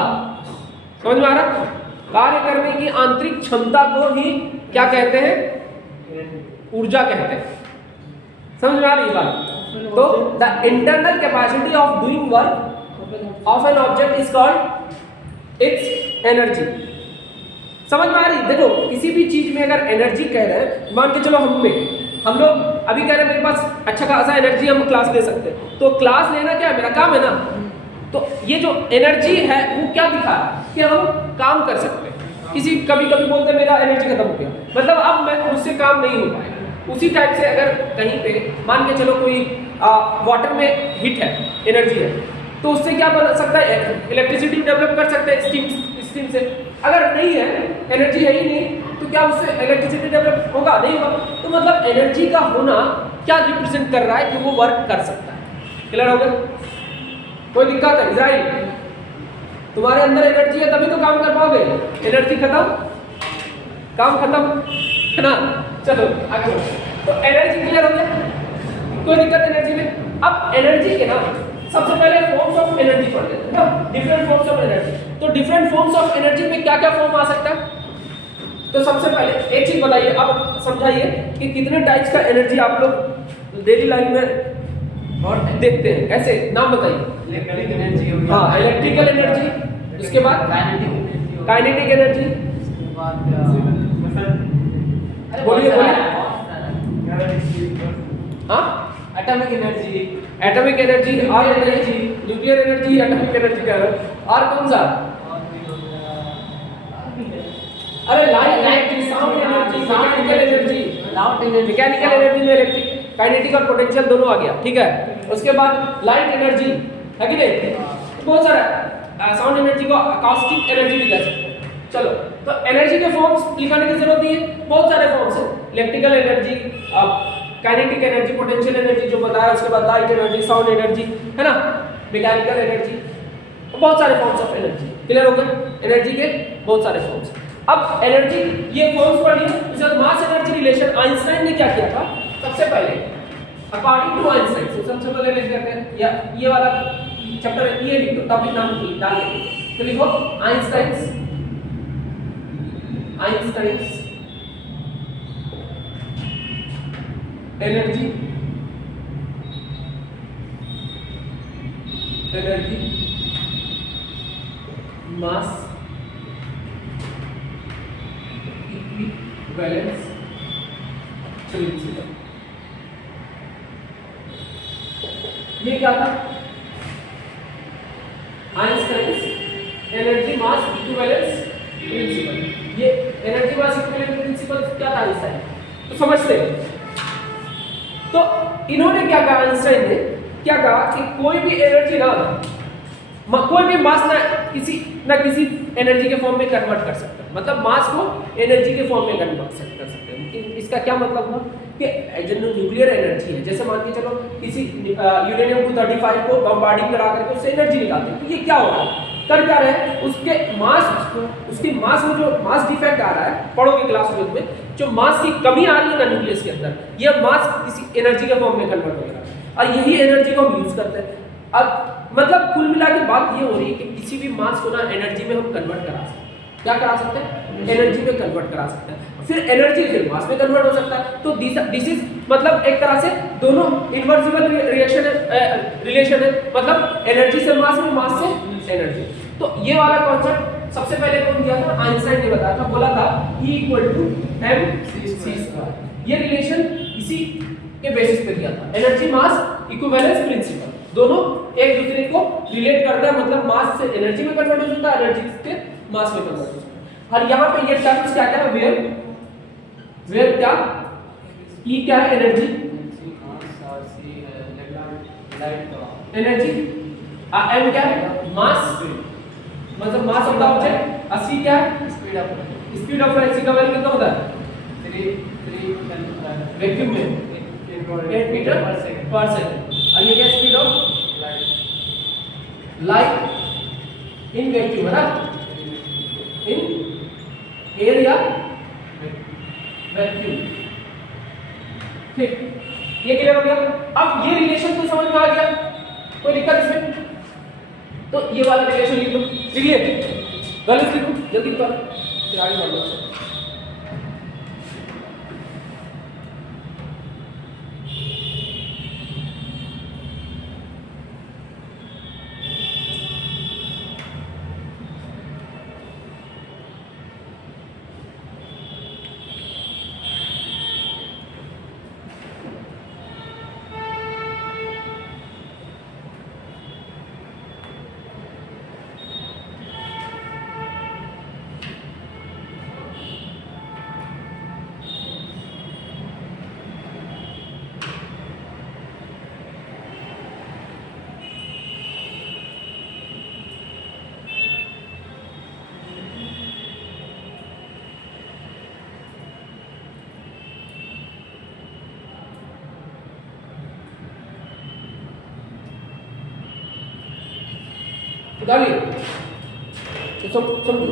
समझ में आ रहा? कार्य करने की आंतरिक क्षमता को ही क्या कहते हैं ऊर्जा कहते हैं। समझ में आ रही बात? तो the internal capacity of doing work of an object is called its energy. समझ में आ रही? देखो किसी भी चीज में अगर एनर्जी कह रहे हैं मान के चलो हम लोग अभी कह रहे हैं मेरे पास अच्छा खासा एनर्जी हम क्लास ले सकते हैं तो क्लास लेना क्या है मेरा काम है ना। तो ये जो एनर्जी है वो क्या दिखा कि हम काम कर सकते हैं। कभी बोलते हैं मेरा एनर्जी खत्म हो गया मतलब अब मैं मुझसे काम नहीं हो पाएगा। उसी टाइप से अगर कहीं पे मान के चलो कोई वाटर में हीट है एनर्जी है तो उससे क्या बन सकता है इलेक्ट्रिसिटी डेवलप कर सकते हैं स्टीम से। अगर नहीं है एनर्जी है ही नहीं तो क्या उससे इलेक्ट्रिसिटी डेवलप होगा? नहीं होगा। तो मतलब एनर्जी का होना क्या रिप्रेजेंट कर रहा है कि वो वर्क कर सकता है। क्लियर हो गया? कोई दिक्कत है इजराइल? तुम्हारे अंदर एनर्जी है तभी तो काम कर पाओगे। एनर्जी खत्म काम खत्म है ना। चलो आगे तो एनर्जी क्लियर हो गया। कोई दिक्कत एनर्जी में? अब एनर्जी के ना सबसे पहले फॉर्म्स ऑफ एनर्जी पढ़ लेते हैं ना, डिफरेंट फॉर्म्स ऑफ एनर्जी। तो डिफरेंट फॉर्म्स ऑफ एनर्जी में क्या क्या फॉर्म आ सकता है? तो सबसे पहले एक चीज बताइए, अब समझाइए कि कितने टाइप्स का एनर्जी आप लोग डेली लाइफ में और देखते हैं, ऐसे नाम बताइए। इलेक्ट्रिक एनर्जी हो गया, हाँ, इलेक्ट्रिकल एनर्जी, उसके बाद काइनेटिक एनर्जी, बोलिए बोलिए। हाँ, एटॉमिक एनर्जी, एटॉमिक एनर्जी, और energy, nuclear energy, atomic energy कह रहा हूँ। और कौन सा? अरे light, sound energy, mechanical energy, mechanical energy में इलेक्ट्रिक, काइनेटिक और पोटेंशियल दोनों आ गया, ठीक है। उसके बाद लाइट एनर्जी है कि नहीं, बहुत सारा। साउंड एनर्जी को अकॉस्टिक एनर्जी भी कह सकते हैं। चलो, तो एनर्जी के फॉर्म्स लिखाने की जरूरत नहीं है, बहुत सारे फॉर्म्स हैं। Electrical energy, kinetic energy, potential energy जो बताया, उसके बाद लाइट एनर्जी, साउंड एनर्जी, है ना, मैकेनिकल एनर्जी, बहुत सारे फॉर्म्स ऑफ एनर्जी। क्लियर हो गए? एनर्जी के बहुत सारे फॉर्म्स। अब एनर्जी ये फॉर्म्स पढ़ लिए, उसके मास एनर्जी रिलेशन आइंस्टाइन ने क्या किया था? सबसे पहले अकॉर्डिंग टू आइंस्टाइन, सबसे पहले लिख देते हैं, या ये वाला चैप्टर है, ये लिख दो, टॉपिक नाम डाल के तो लिखो Einstein's energy mass equivalence principle. ये क्या था? Einstein's energy mass equivalence principle. ये एनर्जी मास इक्विवेलेंस प्रिंसिपल क्या था आइंस्टाइन? तो समझते हैं। तो इन्होंने क्या कहा, आइंस्टाइन ने क्या कहा कि कोई भी एनर्जी ना, कोई भी मास ना किसी एनर्जी के फॉर्म में कन्वर्ट कर सकता है। मतलब मास को एनर्जी के फॉर्म में कन्वर्ट कर सकते हैं। इसका क्या मतलब हुआ कि जो न्यूक्लियर एनर्जी है, जैसे मान के चलो किसी यूरेनियम 235 को बम्बार्डिंग करा करके उससे एनर्जी निकालते हैं, तो ये क्या हो रहा है, कर क्या रहे हैं, उसकी मास में जो मास डिफेक्ट आ रहा है, पढ़ोगे क्लास में, जो मास की कमी आ रही है ना न्यूक्लियस के अंदर, ये मास किसी एनर्जी के फॉर्म में कन्वर्ट हो रहा है, और यही एनर्जी को हम यूज करते हैं। अब मतलब कुल मिला के बात ये हो रही है कि किसी भी मास को ना एनर्जी में हम कन्वर्ट करा सकते हैं। क्या करा सकते हैं? एनर्जी में कन्वर्ट करा सकते हैं। फिर एनर्जी फिर मास में कन्वर्ट हो सकता है। तो दिस इज मतलब एक तरह से दोनों इन्वर्सिबल रिलेशन है, मतलब एनर्जी से मास में, मास से एनर्जी। तो ये वाला कॉन्सेप्ट सबसे पहले कौन दिया था? आइंस्टाइन ने बताया था, बोला था E = mc²। ये रिलेशन इसी के बेसिस पे दिया था, एनर्जी मास इक्विवेलेंस प्रिंसिपल। दोनों एक दूसरे को रिलेट करता है, मतलब मास से एनर्जी में कन्वर्ट हो सकता है, एनर्जी से मास में कन्वर्ट हो सकता है। और यहाँ पे ये टर्म्स क्या क्या है? वेयर क्या, E क्या है? एनर्जी, एनर्जी, M क्या है? मास, मतलब मास ऑफ द ऑब्जेक्ट, और C क्या है? Speed of light. C का वैल्यू कितना होता है? 3 वैक्यूम में 8 मीटर पर सेकंड। और ये क्या speed of light in vacuum, है ना, इन एयर या वैक्यूम। ठीक, ये क्लियर हो गया। अब ये रिलेशन तो समझ में आ गया, कोई दिक्कत इसमें? तो ये वाला रिलेशन लिख लो, लिखिए, वैल्यूज लिखो जल्दी कर, फिर आगे बढ़ लो। डालिए, तो समझो।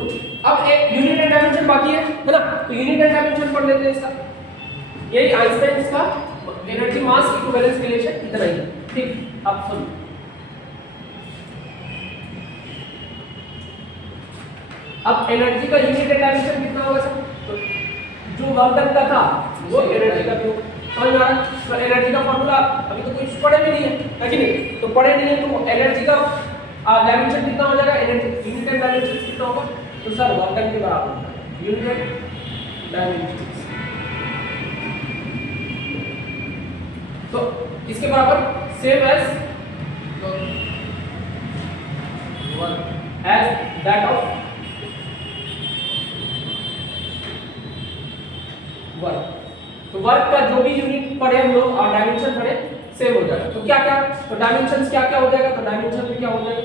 अब एक यूनिट एंड डायमेंशन बाकी है ना, तो यूनिट एंड डायमेंशन पढ़ लेते हैं इसका। यही आइंस्टाइन का एनर्जी मास इक्विवेलेंस रिलेशन इतना ही, ठीक। अब सुन, अब एनर्जी का यूनिट एंड डायमेंशन कितना होगा सर? तो जो वर्क डन का था वो एनर्जी का भी होगा, समझ में आ रहा है? तो एनर्जी का फॉर्मूला अभी तो कुछ पढ़े भी नहीं है कि नहीं? तो पढ़े नहीं है तो एनर्जी का डायमेंशन कितना हो जाएगा, एनर्जी यूनिट एंड डायमेंशन कितना होगा? तो सर वर्क डन के बराबर होगा यूनिट एंड डायमेंशन। तो किसके बराबर? Same as that of work. तो वर्क का जो भी यूनिट पढ़े हम लोग और डायमेंशन पढ़े सेम हो जाएगा। तो क्या क्या, तो डायमेंशंस क्या क्या हो जाएगा? तो डायमेंशन में क्या हो जाएगा?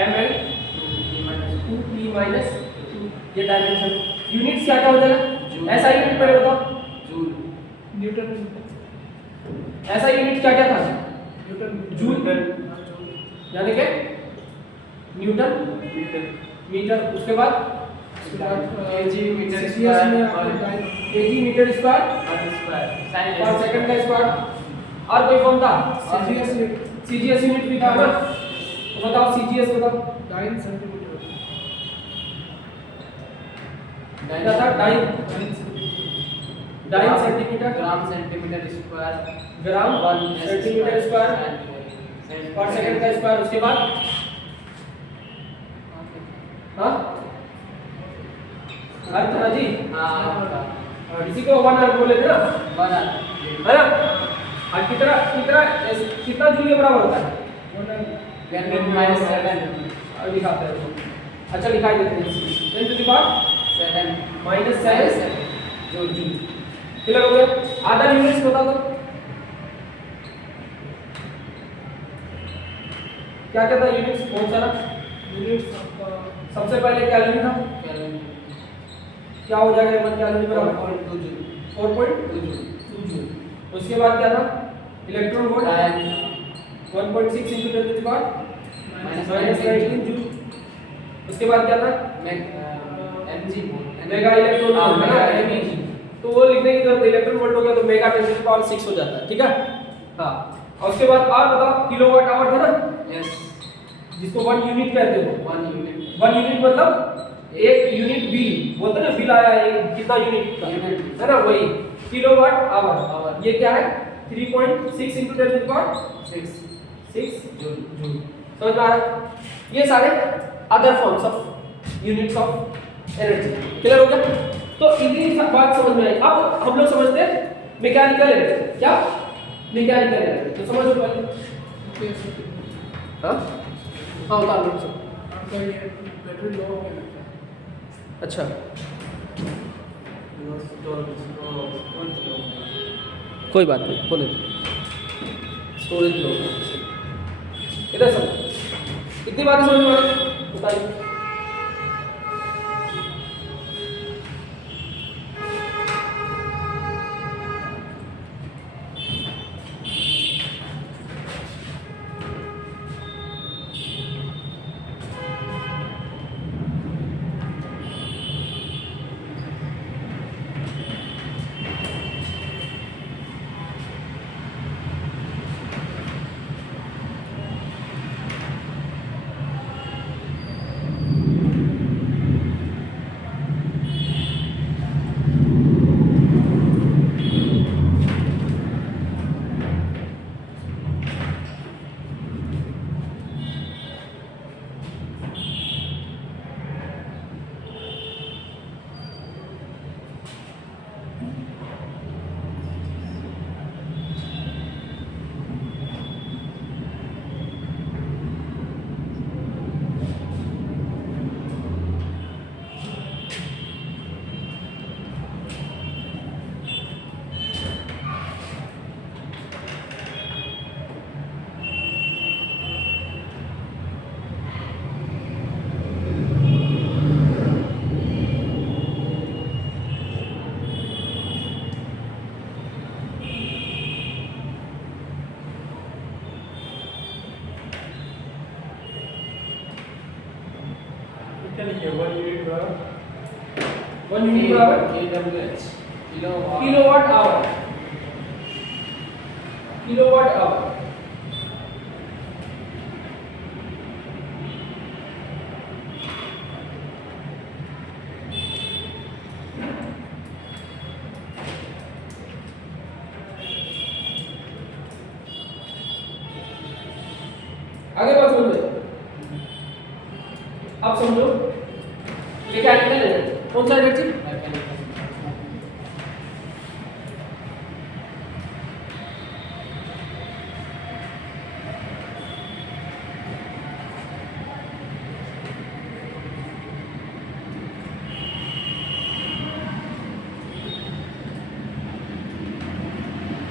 ml2p minus 2, ये डायमेंशन। यूनिट्स क्या क्या हो जाएगा? ऐसा यूनिट पहले बताओ, जूल, न्यूटन। ऐसा यूनिट क्या क्या था? न्यूटन, जूल, यानी कि न्यूटन मीटर। उसके बाद KG metre square, KG metre square पर सेकंड का स्क्वायर। और कोई फॉर्म था? सीजीएस यूनिट भी था ना? तो बताओ सीजीएस बताओ। 9 सेंटीमीटर, क्या था? 9 सेंटीमीटर, ग्राम सेंटीमीटर स्क्वायर, ग्राम 1 सेंटीमीटर स्क्वायर पर सेकंड का स्क्वायर। उसके बाद हाँ अर्थ ना जी, इसी को 1 अर्थ बोले थे ना, 1 अर्थ है ना? और कितना कितना कितना जूल के बराबर होता है? 10⁻⁷ लिखाते हैं उसको। अच्छा लिखा देते हैं 10⁻⁷ -7 जूल। क्लियर हो गया? अदर यूनिट्स बता दो क्या क्या था यूनिट्स? बहुत सारा यूनिट्स। सबसे पहले कैलोरी था, क्या हो जाएगा? 1 कैलोरी बराबर 4.2 जूल। उसके बाद क्या था? Electron volt 1.6 × 10⁻⁻19 joule. उसके बाद क्या था? Mega electron volt, MEG। तो वो लिखने की जरूरत, इलेक्ट्रॉन वोल्ट हो गया तो मेगा 10⁻6 हो जाता है, ठीक है? हाँ। और उसके बाद और बताओ, किलोवाट आवर था ना? यस, जिसको 1 यूनिट कहते हो। 1 यूनिट मतलब एक यूनिट बिल बोलते ना, बिल आया है कितना यूनिट का, है ना? वही किलोवाट आवर। ये क्या है? 3.6 × 10⁻6 जूल। समझ में आ रहा? ये सारे other forms of units of energy. Clear हो गया? तो इतनी बात समझ में आई। अब हम लोग समझते हैं मैकेनिकल एनर्जी। क्या? Mechanical energy. तो समझो पहले। हाँ हाँ बता लो सर। आपका ये बैटरी लो हो गया। अच्छा, कोई बात नहीं, बोले स्टोरेज लो। इधर सब इतनी बातें समझ में आ रही? बताइए। क्या लिखे 1 यूनिट बराबर 1 यूनिट बराबर kWh kilowatt hour, kilowatt hour. आगे बात समझो, अब समझो मैकेनिकल एनर्जी। कौन सा एनर्जी?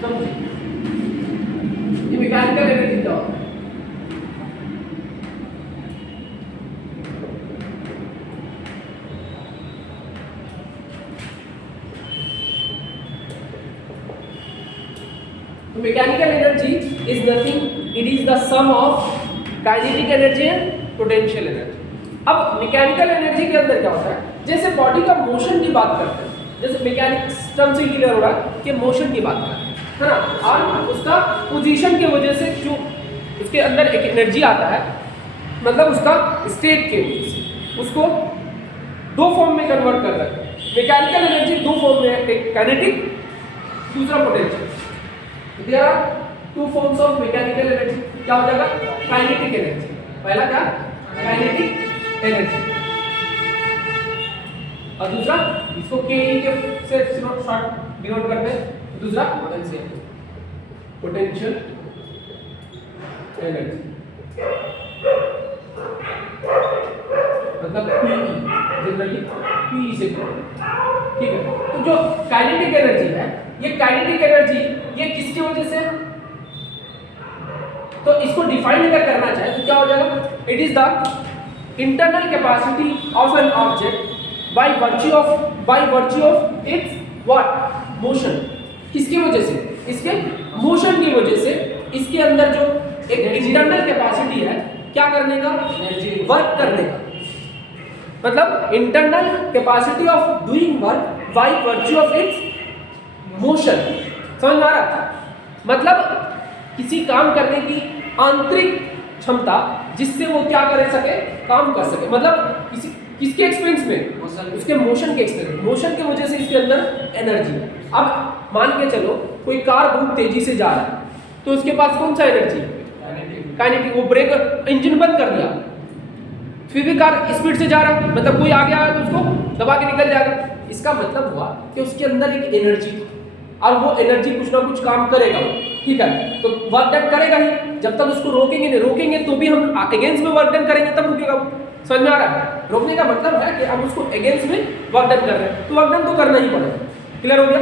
समझिए, ये मैकेनिकल एनर्जी क्या होता है? Mechanical energy is nothing, it is the sum of kinetic energy and potential energy। अब मैकेनिकल एनर्जी के अंदर क्या होता है, जैसे बॉडी का मोशन की बात करते हैं, जैसे मैकेनिक्स टर्म से क्लियर हो रहा है कि मोशन की बात करते हैं, है ना, और उसका पोजीशन की वजह से जो उसके अंदर एक एनर्जी आता है, मतलब उसका स्टेट के वजह से उसको दो फॉर्म में कन्वर्ट कर रहा है। मैकेनिकल एनर्जी दो फॉर्म में है, एक काइनेटिक, दूसरा potential. There are two forms of mechanical energy। क्या हो जाएगा? Kinetic energy. पहला क्या? काइनेटिक एनर्जी, और दूसरा इसको के के से शॉर्ट डिनोट करते हैं, दूसरा पोटेंशियल, पोटेंशियल एनर्जी, मतलब पीई, जनरली पीई से, ठीक है। तो जो काइनेटिक एनर्जी है, ये काइनेटिक एनर्जी ये किसकी वजह से, तो इसको डिफाइन अगर करना चाहे तो क्या हो जाएगा? It is the internal capacity of an object by virtue of its what? Motion. किसकी वजह से? इसके मोशन की वजह से इसके अंदर जो एक इंटरनल कैपेसिटी है क्या करने का? एनर्जी, वर्क करने का, मतलब internal capacity of doing work by virtue of its motion. समझ में आ रहा? मतलब किसी काम करने की आंतरिक क्षमता जिससे वो क्या कर सके, काम कर सके, मतलब किसके एक्सपेंस में? उसके मोशन के एक्सपेंस में। मोशन की वजह से इसके अंदर एनर्जी है। अब मान के चलो कोई कार बहुत तेजी से जा रहा है, तो उसके पास कौन सा एनर्जी? काइनेटिक। वो ब्रेक, इंजन बंद कर दिया, फिर भी कार स्पीड से जा रहा है, मतलब कोई आगे आया तो उसको दबा के निकल जाएगा। इसका मतलब हुआ कि उसके अंदर एक एनर्जी, और वो एनर्जी कुछ ना कुछ काम करेगा, ठीक है, तो वर्क डन करेगा ही। जब तक उसको रोकेंगे तो भी हम अगेंस्ट में वर्क डन करेंगे तब रुकेगा वो। समझ में आ रहा है? रोकने का मतलब है कि हम उसको अगेंस्ट में वर्क डन कर रहे हैं, तो वर्क डन तो करना ही पड़ेगा। क्लियर हो गया?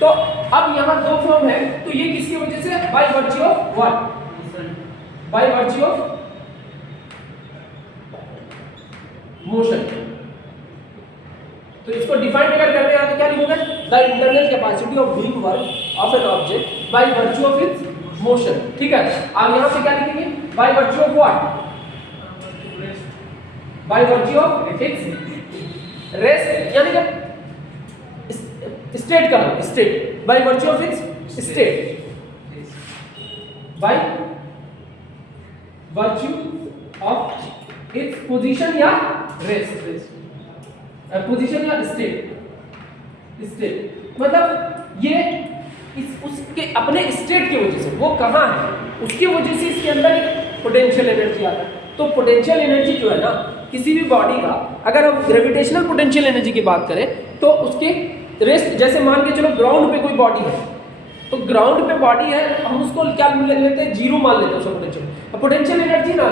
तो अब यहाँ दो फॉर्म है, तो ये किसकी वजह से? By virtue of what? By virtue of motion. तो इसको डिफाइन अगर करने आए तो क्या लिखोगे? The internal capacity of doing work of an object by virtue of its motion. ठीक है, अब यहां पे क्या लिखेंगे? By virtue of what? By virtue of its rest, यानी कि स्टेट का state, by virtue of its state, by virtue of its position या रेस्ट, पोजीशन या स्टेट, मतलब ये उसके अपने स्टेट की वजह से, वो कहाँ है उसकी वजह से इसके अंदर एक पोटेंशियल एनर्जी आता है। तो पोटेंशियल एनर्जी जो है ना, किसी भी बॉडी का, अगर हम ग्रेविटेशनल पोटेंशियल एनर्जी की बात करें तो उसके रेस्ट, जैसे मान के चलो ग्राउंड पे कोई बॉडी है, तो ग्राउंड पे बॉडी है, हम उसको क्या ले लेते हैं? जीरो मान लेते हैं उसका पोटेंशियल। पोटेंशियल एनर्जी ना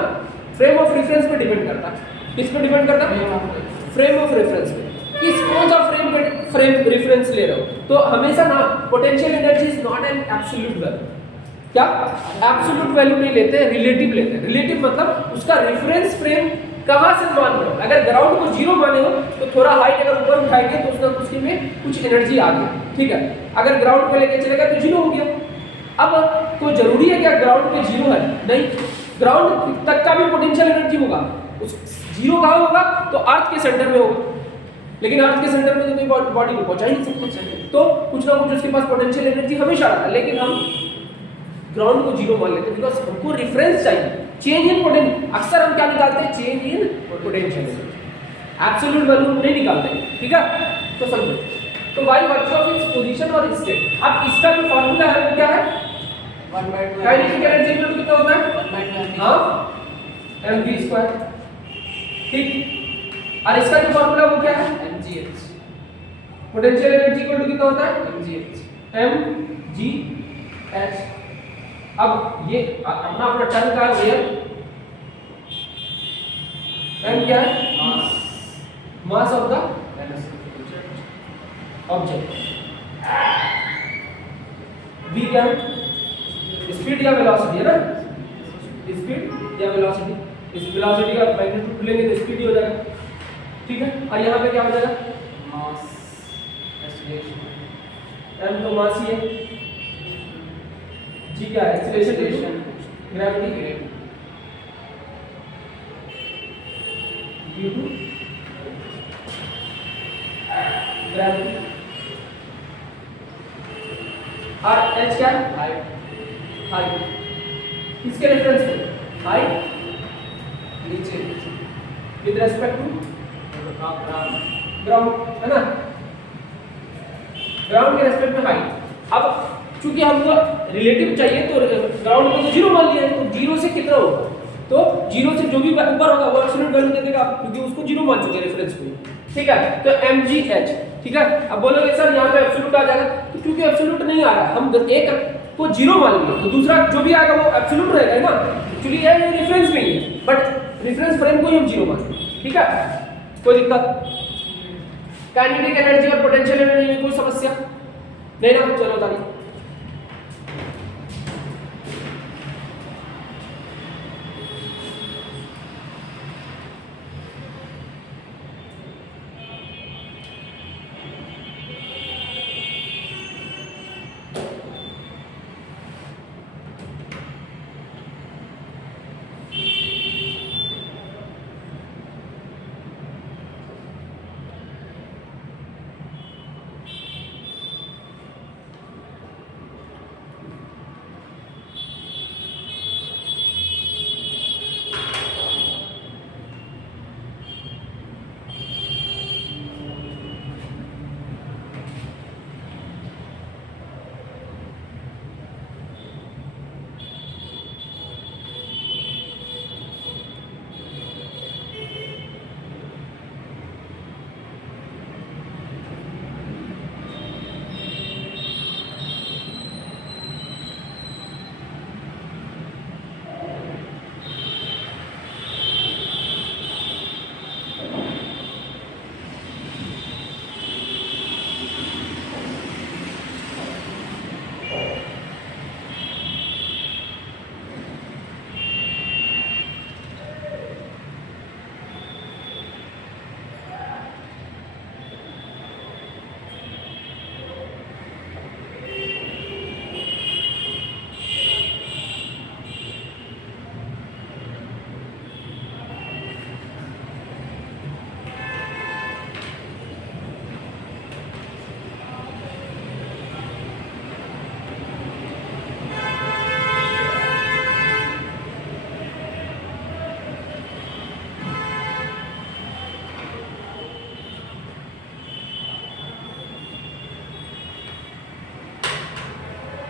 फ्रेम ऑफ रेफरेंस पे डिपेंड करता है। किस पे डिपेंड करता है? फ्रेम ऑफ रेफरेंस पे। किस कौन सा फ्रेम रेफरेंस ले रहे हो? तो हमेशा ना potential energy is not an absolute value. क्या एब्सोल्यूट वैल्यू नहीं लेते हैं, रिलेटिव लेते हैं। रिलेटिव मतलब उसका रेफरेंस फ्रेम कहां से मान रहे हो। अगर ग्राउंड को जीरो माने हो तो थोड़ा हाइट अगर ऊपर उठाएंगे तो उसका उसके में कुछ एनर्जी आ गई, ठीक है। अगर ग्राउंड पे लेके चलेगा तो जीरो हो गया। अब तो जरूरी है क्या ग्राउंड पे जीरो है? नहीं, ग्राउंड तक का भी पोटेंशियल एनर्जी होगा। उस जीरो कहां होगा? तो अर्थ के सेंटर में होगा। लेकिन अर्थ के सेंटर में तो कोई बॉडी को पहुंचा ही नहीं सकते, तो कुछ ना कुछ उसके पास पोटेंशियल एनर्जी हमेशा रहा है, लेकिन हम ग्राउंड को जीरो मान लेते हैं बिकॉज हमको रेफरेंस चाहिए चेंज इन पोटेंशियल। अक्सर हम क्या निकालते हैं, change in potential, absolute value नहीं निकालते हैं, ठीक है। तो समझो, तो by virtue of its position और स्टेट, अब इसका जो फार्मूला है वो क्या है, 1/2 काइनेटिक एनर्जी इक्वल टू कितना होता है, 1/2 हां mv², ठीक। और इसका जो फार्मूला वो क्या है, mgh, potential energy equal to कितना होता है, mgh, mgh। अब ये अपना टर्म का वेयर m क्या है, mass of the object, v क्या है, स्पीड या वेलोसिटी है ना, स्पीड या वेलोसिटी, इस वेलोसिटी का मैग्नीट्यूड लेंगे तो स्पीड ही हो जाएगा, ठीक है। और यहाँ पे क्या हो जाएगा, mass, acceleration, m तो मास ही है, g क्या है, acceleration, gravity due to gravity, और h क्या है, height, हाइट, किसके रेफरेंस में, हाइट नीचे, with respect to ground, ground, है ना, ग्राउंड के रेस्पेक्ट में हाइट। अब चूंकि हमको रिलेटिव चाहिए तो ग्राउंड को तो जीरो मान लिया है, तो जीरो से कितना होगा, तो जीरो से जो भी ऊपर होगा वो एब्सोल्यूट वैल्यू दे देगा, क्योंकि उसको जीरो मान चुके हैं रेफरेंस को, ठीक है। तो mgh, ठीक है। अब बोलोगे सर यहाँ पे एब्सोल्यूट आ जाएगा, तो क्योंकि एब्सोल्यूट नहीं आ रहा, हम एक को जीरो मान लिया तो दूसरा जो भी आएगा वो एब्सोल्यूट रहेगा ना, एक्चुअली ये रेफरेंस में ही है, बट रेफरेंस फ्रेम को ही हम जीरो मानते हैं, ठीक है, कोई दिक्कत। काइनेटिक एनर्जी और पोटेंशियल एनर्जी में कोई समस्या नहीं ना, चलो ताली।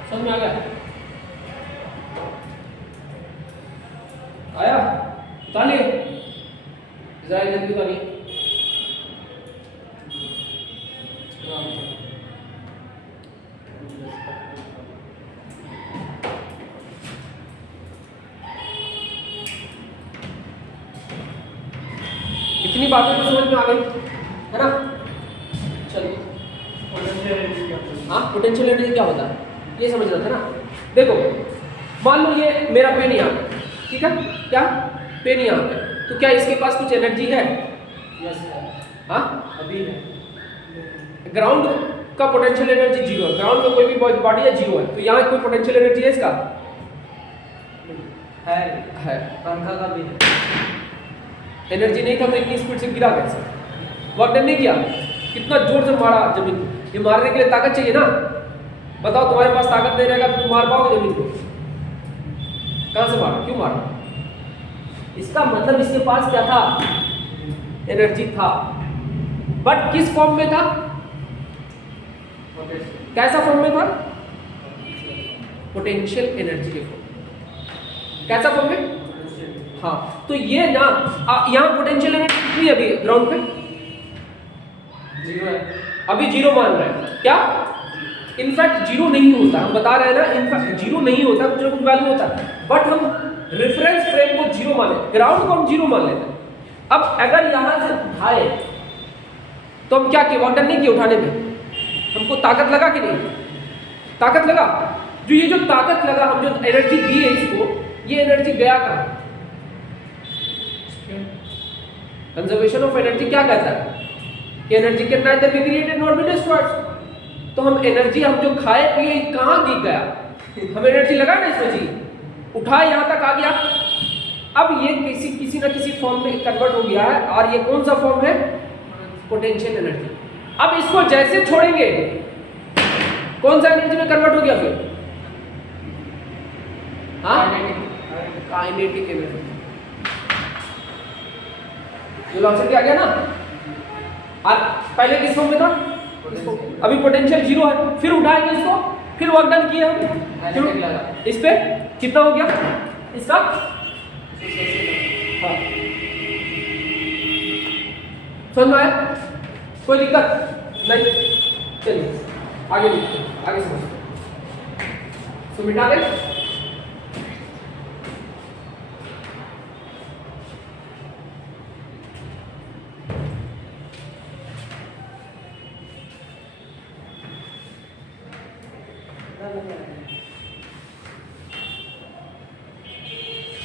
समझ में आ गया, आया, ताली जरा जल्दी ताली। इतनी बातें तो समझ में आ गई है ना, चलिए। हाँ, पोटेंशियल एनर्जी क्या होता है ये समझना था ना। देखो मान लो ये मेरा पेन यहाँ पे, ठीक है, क्या पेन यहाँ पे, तो क्या इसके पास कुछ एनर्जी है, यस है, हाँ, अभी है। ग्राउंड का पोटेंशियल एनर्जी जीरो है, ग्राउंड में कोई भी बॉडी है जीरो है, तो यहाँ कोई पोटेंशियल एनर्जी है इसका, है, पंखा का भी है। एनर्जी नहीं था तो इतनी स्पीड से गिरा कैसे, वर्क डन नहीं किया, कितना जोर से मारा जमीन को, ये मारने के लिए ताकत चाहिए ना। बताओ तुम्हारे पास ताकत नहीं रहेगा तो तुम मार पाओगे जमीन को? कहां से मारा, क्यों मारा? इसका मतलब इसके पास क्या था? एनर्जी था, बट किस फॉर्म में था? कैसा फॉर्म में था? पोटेंशियल एनर्जी के फॉर्म। कैसा फॉर्म में? हाँ, तो ये ना यहाँ पोटेंशियल एनर्जी कितनी है अभी ग्राउंड पे? 0 है। अभी 0 मान रहे हैं क्या? इनफैक्ट 0 नहीं होता, हम बता रहे हैं ना, इनफैक्ट 0 नहीं होता, कुछ ना कुछ वैल्यू होता है, बट हम रेफरेंस फ्रेम को 0 मान लेते, ग्राउंड को हम 0 मान लेते हैं। अब अगर यहां से उठाए तो हम क्या किए? वर्क डन नहीं किए उठाने में, हमको ताकत लगा कि नहीं? ताकत लगा। जो ये जो ताकत लगा, हम जो एनर्जी दी है इसको, ये एनर्जी गया कहाँ? कंजर्वेशन ऑफ एनर्जी क्या कहता है कि energy can neither be created nor be destroyed. तो हम एनर्जी हम जो खाए पिए कहाँ गिर गया? हमें एनर्जी लगा ना इसमें, जी उठा यहाँ तक आ गया, अब ये किसी ना किसी फॉर्म में कन्वर्ट हो गया है, और ये कौन सा फॉर्म है? Potential energy. अब इसको जैसे छोड़ेंगे कौन सा एनर्जी में कन्वर्ट हो गया फिर? हाँ, काइनेटिक एनर्जी। वेलोसिटी आ गया ना। और पहले किस फॉर्म में था? अभी पोटेंशियल 0 है, फिर उठाएंगे इसको, फिर वर्क डन किया हम, फिर इस पे कितना हो गया इसका? हाँ, समझ में आया? कोई दिक्कत नहीं? चलिए आगे लिखते हैं, आगे समझते हैं। तो मिटा दें।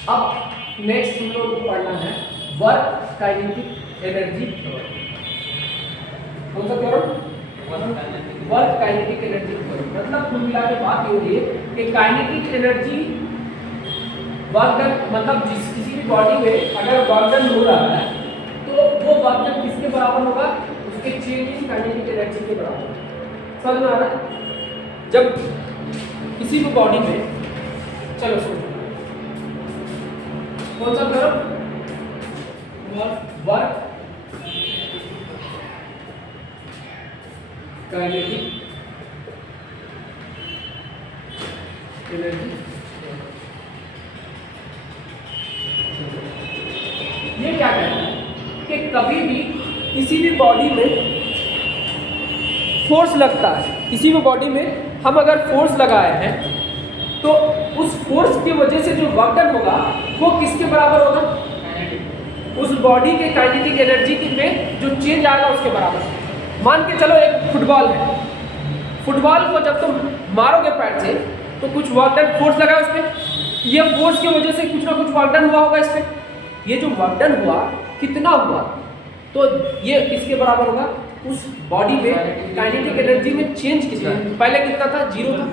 अब नेक्स्ट हम लोग को पढ़ना है वर्क काइनेटिक एनर्जी। कौन सा theorem? Work kinetic energy theorem. मतलब कुल मिला के बात ये हो रही है कि काइनेटिक एनर्जी वर्क डन, मतलब किसी भी बॉडी में अगर वर्क डन हो रहा है तो वो वर्क डन किसके बराबर होगा? उसके चेंज इन काइनेटिक एनर्जी के बराबर। समझ में आ रहा है? जब किसी भी बॉडी में, चलो सुनो, कौन सा थ्योरम? Work kinetic energy. ये क्या कहता है कि कभी भी किसी भी बॉडी में फोर्स लगता है, किसी भी बॉडी में हम अगर फोर्स लगाए हैं तो उस फोर्स की वजह से जो वर्क डन होगा वो किसके बराबर होगा? उस बॉडी के काइनेटिक एनर्जी में जो चेंज आएगा उसके बराबर। मान के चलो एक फुटबॉल है, फुटबॉल को जब तुम मारोगे पैर से तो कुछ वर्क डन, फोर्स लगा उस पर, ये फोर्स की वजह से कुछ ना कुछ वर्क डन हुआ होगा इस पर। ये जो वर्क डन हुआ कितना हुआ? तो ये किसके बराबर होगा? उस बॉडी में काइनेटिक एनर्जी में चेंज कितना है? पहले कितना था? 0 था,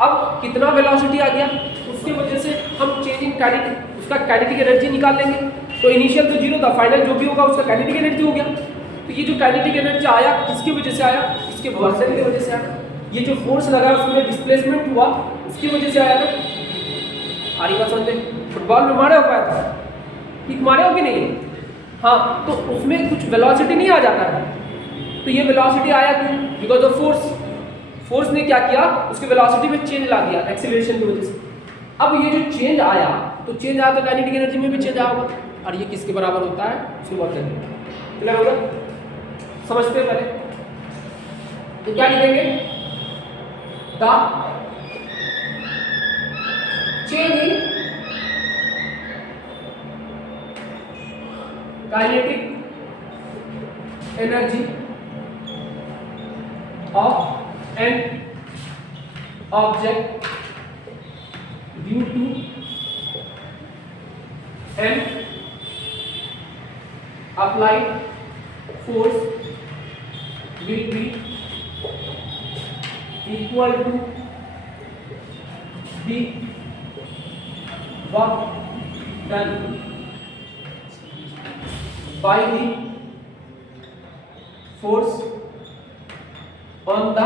अब कितना वेलोसिटी आ गया? उसकी वजह से हम चेंज इन काइनेटिक, उसका काइनेटिक एनर्जी निकाल लेंगे। तो इनिशियल तो 0 था, फाइनल जो भी होगा उसका काइनेटिक एनर्जी हो गया। तो ये जो काइनेटिक एनर्जी आया किसकी वजह से आया? इसके वर्क डन की वजह से आया। ये जो फोर्स लगा उसमें डिस्प्लेसमेंट हुआ उसकी वजह से आया था। आरी बात समझते? फुटबॉल में मारे हो पाया था, ठीक मारे हो कि नहीं? हाँ, तो उसमें कुछ वेलोसिटी नहीं आ जाता है, तो ये वेलोसिटी आया क्यों? Because of force. फोर्स ने क्या किया? उसके वेलोसिटी में चेंज ला दिया एक्सीलरेशन की वजह से। अब ये जो चेंज आया, तो चेंज आया तो काइनेटिक एनर्जी में भी चेंज आया होगा, और ये किसके बराबर होता है? उसके वर्क डन के। क्लियर होगा? समझते हैं पहले? तो क्या लिखेंगे? The change in kinetic energy of an object due to an applied force will be equal to the work done by the force on the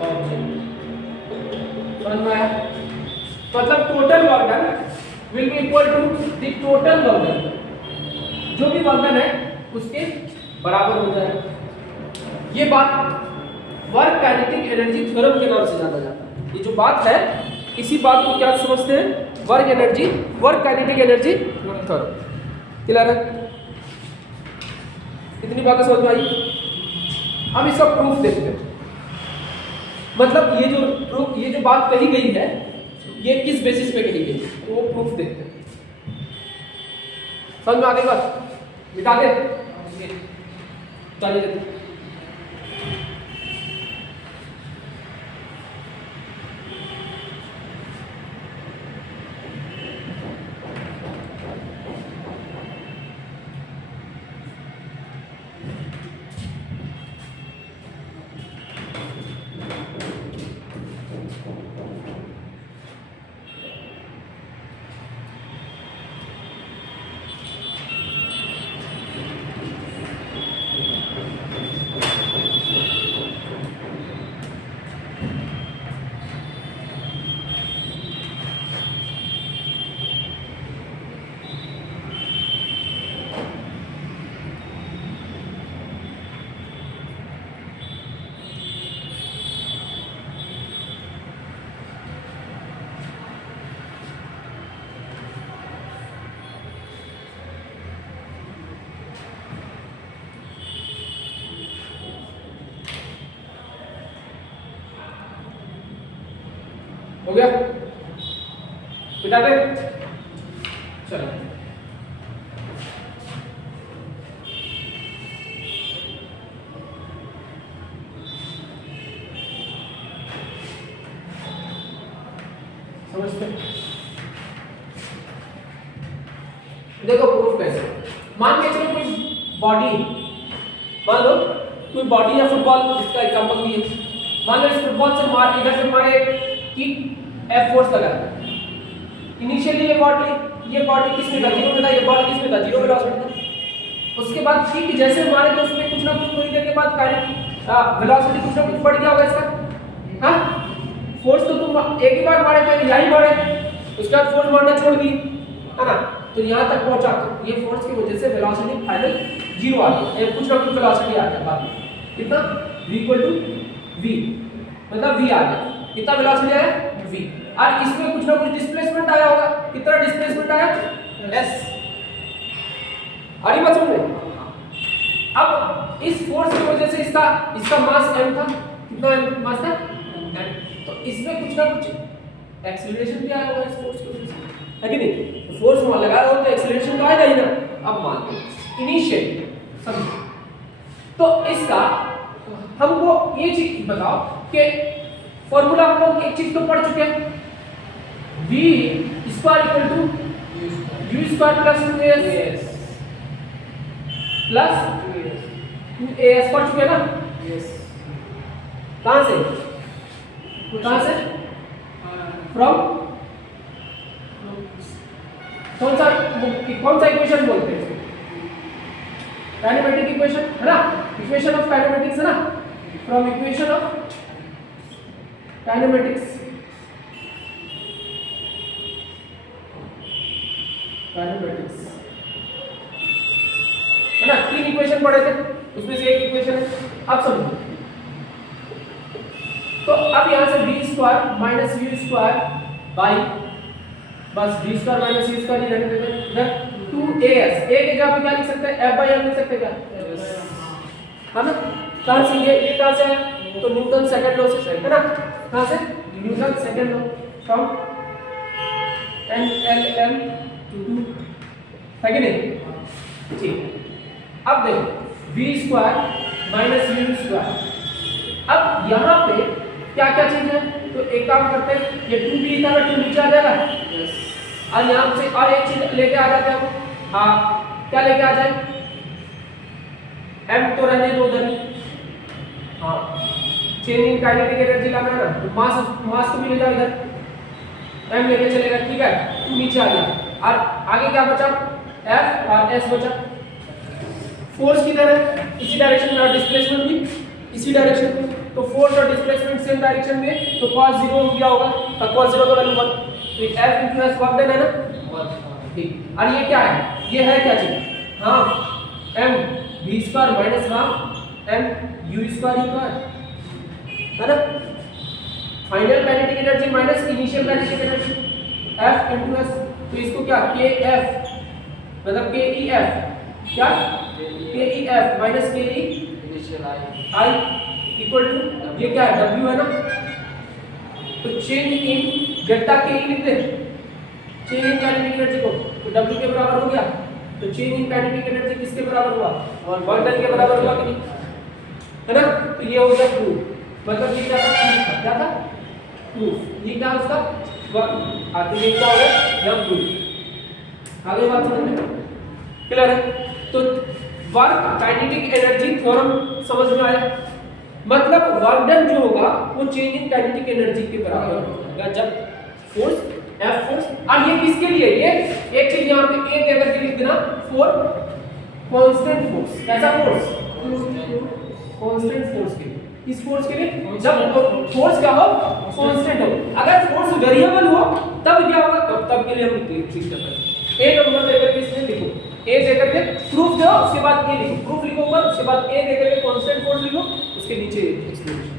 object. समझ में आया? मतलब total work done will be equal to the total work done, जो भी work done है उसके बराबर हो जाएगा। ये बात वर्क काइनेटिक एनर्जी थ्योरम के नाम से जाना जाता है। ये जो बात है इसी बात को क्या समझते हैं? Work kinetic energy theorem. Clear है? इतनी बातें समझ में आई? हम इसका प्रूफ देखते हैं। मतलब ये जो बात कही गई है ये किस बेसिस पे कही गई है, तो वो प्रूफ देखते हैं। समझ में आ गई बात? मिटा दे, चलिए देखते। हो गया? मिटा दे। चलो समझते? देखो प्रूफ कैसे। मान के चलो कोई बॉडी, मान लो कोई बॉडी या फुटबॉल, जिसका एग्जांपल दिए, मान लो इस फुटबॉल से मार, इधर से मारे किक, F फोर्स लगा। इनिशियली ये बॉडी किस में था? 0 में था। ये बॉडी किस में था? 0 वेलोसिटी था। उसके बाद किक जैसे मारे तो उसमें कुछ ना कुछ थोड़ी देर के बाद काइनेटिक वेलोसिटी कुछ ना कुछ बढ़ गया होगा इसका। हाँ, फोर्स तो तुम एक ही बार मारे थे, यही मारे, उसके बाद फोर्स मारना छोड़ दी, है ना? तो यहाँ तक पहुंचा, तो ये फोर्स की वजह से वेलोसिटी फाइनल 0 आ गई। कुछ ना कुछ वेलोसिटी आ गया बाद में। कितना? v = v, मतलब v आ गया। कितना वेलोसिटी आया? v। और इसमें कुछ ना कुछ डिस्प्लेसमेंट आया होगा। कितना डिस्प्लेसमेंट आया? s। आ रही बात समझ में? अब इस फोर्स की वजह से इसका मास m था। कितना मास था? m। तो इसमें कुछ ना कुछ एक्सीलरेशन भी आया होगा इस फोर्स की वजह से, है कि नहीं? तो फोर्स मान लगाया हो तो एक्सीलरेशन तो आएगा ही ना। अब मान लो इनिशियली, समझो, तो इसका हमको ये चीज बताओ कि फॉर्मूला हम लोग एक चीज तो पढ़ चुके हैं, v = u² + 2as plus 2as पढ़ चुके हैं ना? कहां से फ्रॉम कौन सा इक्वेशन बोलते हैं? काइनेमेटिक इक्वेशन, है ना? इक्वेशन ऑफ काइनेमेटिक्स, है ना? फ्रॉम इक्वेशन ऑफ काइनेमेटिक्स, है ना? 3 इक्वेशन पढ़े थे, उसमें से एक इक्वेशन है। अब समझो, तो अब यहां से v² - u² बाई, बस v² - u² ही रहने देते हैं। इधर 2as, a के जगह पे क्या लिख सकते हैं? F/m लिख सकते हैं क्या? है ना? कहां से ये कहां से आया? तो न्यूटन सेकंड लॉ से, है ना? कहां से? Newton second law, from NLM to 2, है कि नहीं? ठीक। अब देखो v² - u²। अब यहाँ पे क्या क्या चीज है? तो एक काम करते हैं, ये 2b था ना, 2 नीचे आ जाएगा। और यहाँ से और एक चीज लेके आ जाते हैं। हाँ, क्या लेके आ जाए? m तो रहने दो उधर ही। हाँ, चेंज इन काइनेटिक एनर्जी लाना है ना, तो मास को भी ले जाओ इधर, m लेके चलेगा, ठीक है? 2 नीचे आ गया और आगे क्या बचा? f और s बचा। फोर्स किधर है, इसी डायरेक्शन में, और डिस्प्लेसमेंट भी इसी डायरेक्शन में, तो फोर्स और डिस्प्लेसमेंट सेम डायरेक्शन में, तो cos 0 हो गया होगा, और cos 0 का वैल्यू 1, तो F into S work done है ना, ठीक। और ये क्या है, ये है क्या चीज, half m v square minus half m u square है ना, final kinetic energy minus initial kinetic energy F into S, तो इसको क्या kF मतलब KEF, क्या KEF minus KE initial I equal to, ये क्या है W है ना, तो चेंज इन डेल्टा KE लिख दे, चेंज इन काइनेटिक एनर्जी को, तो W के बराबर हो गया, तो चेंज इन काइनेटिक एनर्जी किसके बराबर हुआ, वर्क डन के बराबर हुआ कि नहीं, है ना, तो ये हो गया प्रूफ, मतलब ये क्या था, क्या था प्रूफ, ये क्या उसका वर्क, आगे ये क्या हो गया यह प्रूफ, आगे बात समझ में क्लियर है। तो वर्क काइनेटिक एनर्जी थ्योरम समझ में आया, मतलब वर्क डन जो होगा वो चेंज इन काइनेटिक एनर्जी के बराबर होगा जब फोर्स F फोर्स, और ये किसके लिए, ये एक चीज यहाँ पे A दे करके लिख देना, फॉर कांस्टेंट फोर्स, कैसा फोर्स, कांस्टेंट फोर्स के लिए, इस फोर्स के लिए जब फोर्स क्या हो कांस्टेंट हो, अगर फोर्स वेरिएबल हो तब क्या होगा, तब के लिए हम लिख सकते हैं, A नंबर दे करके इसमें लिखो, A दे करके प्रूफ दो, उसके बाद A लिखो, प्रूफ लिखो ऊपर, उसके बाद A दे करके कांस्टेंट फोर्स लिखो, उसके नीचे एक्सप्लेनेशन।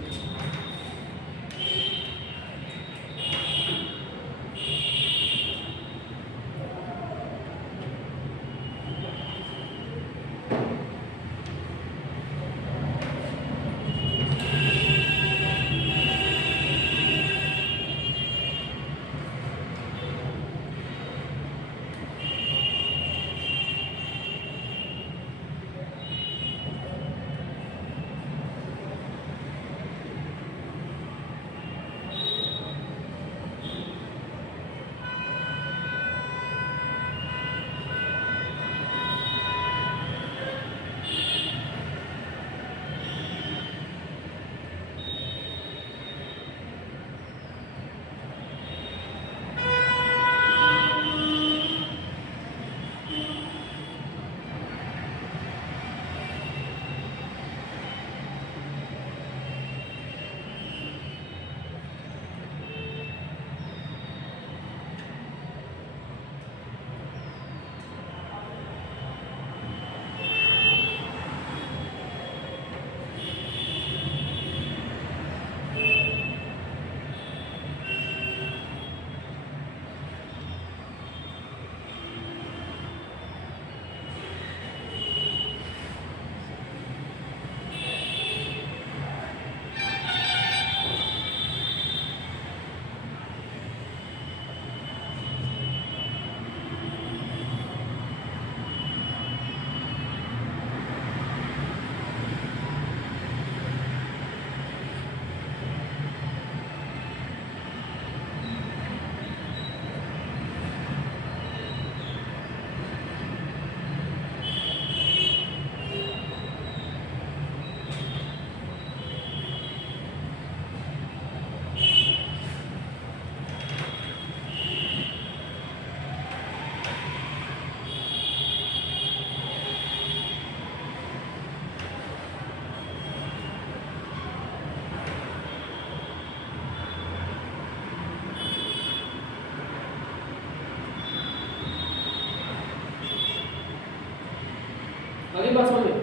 आगे बात समझ में,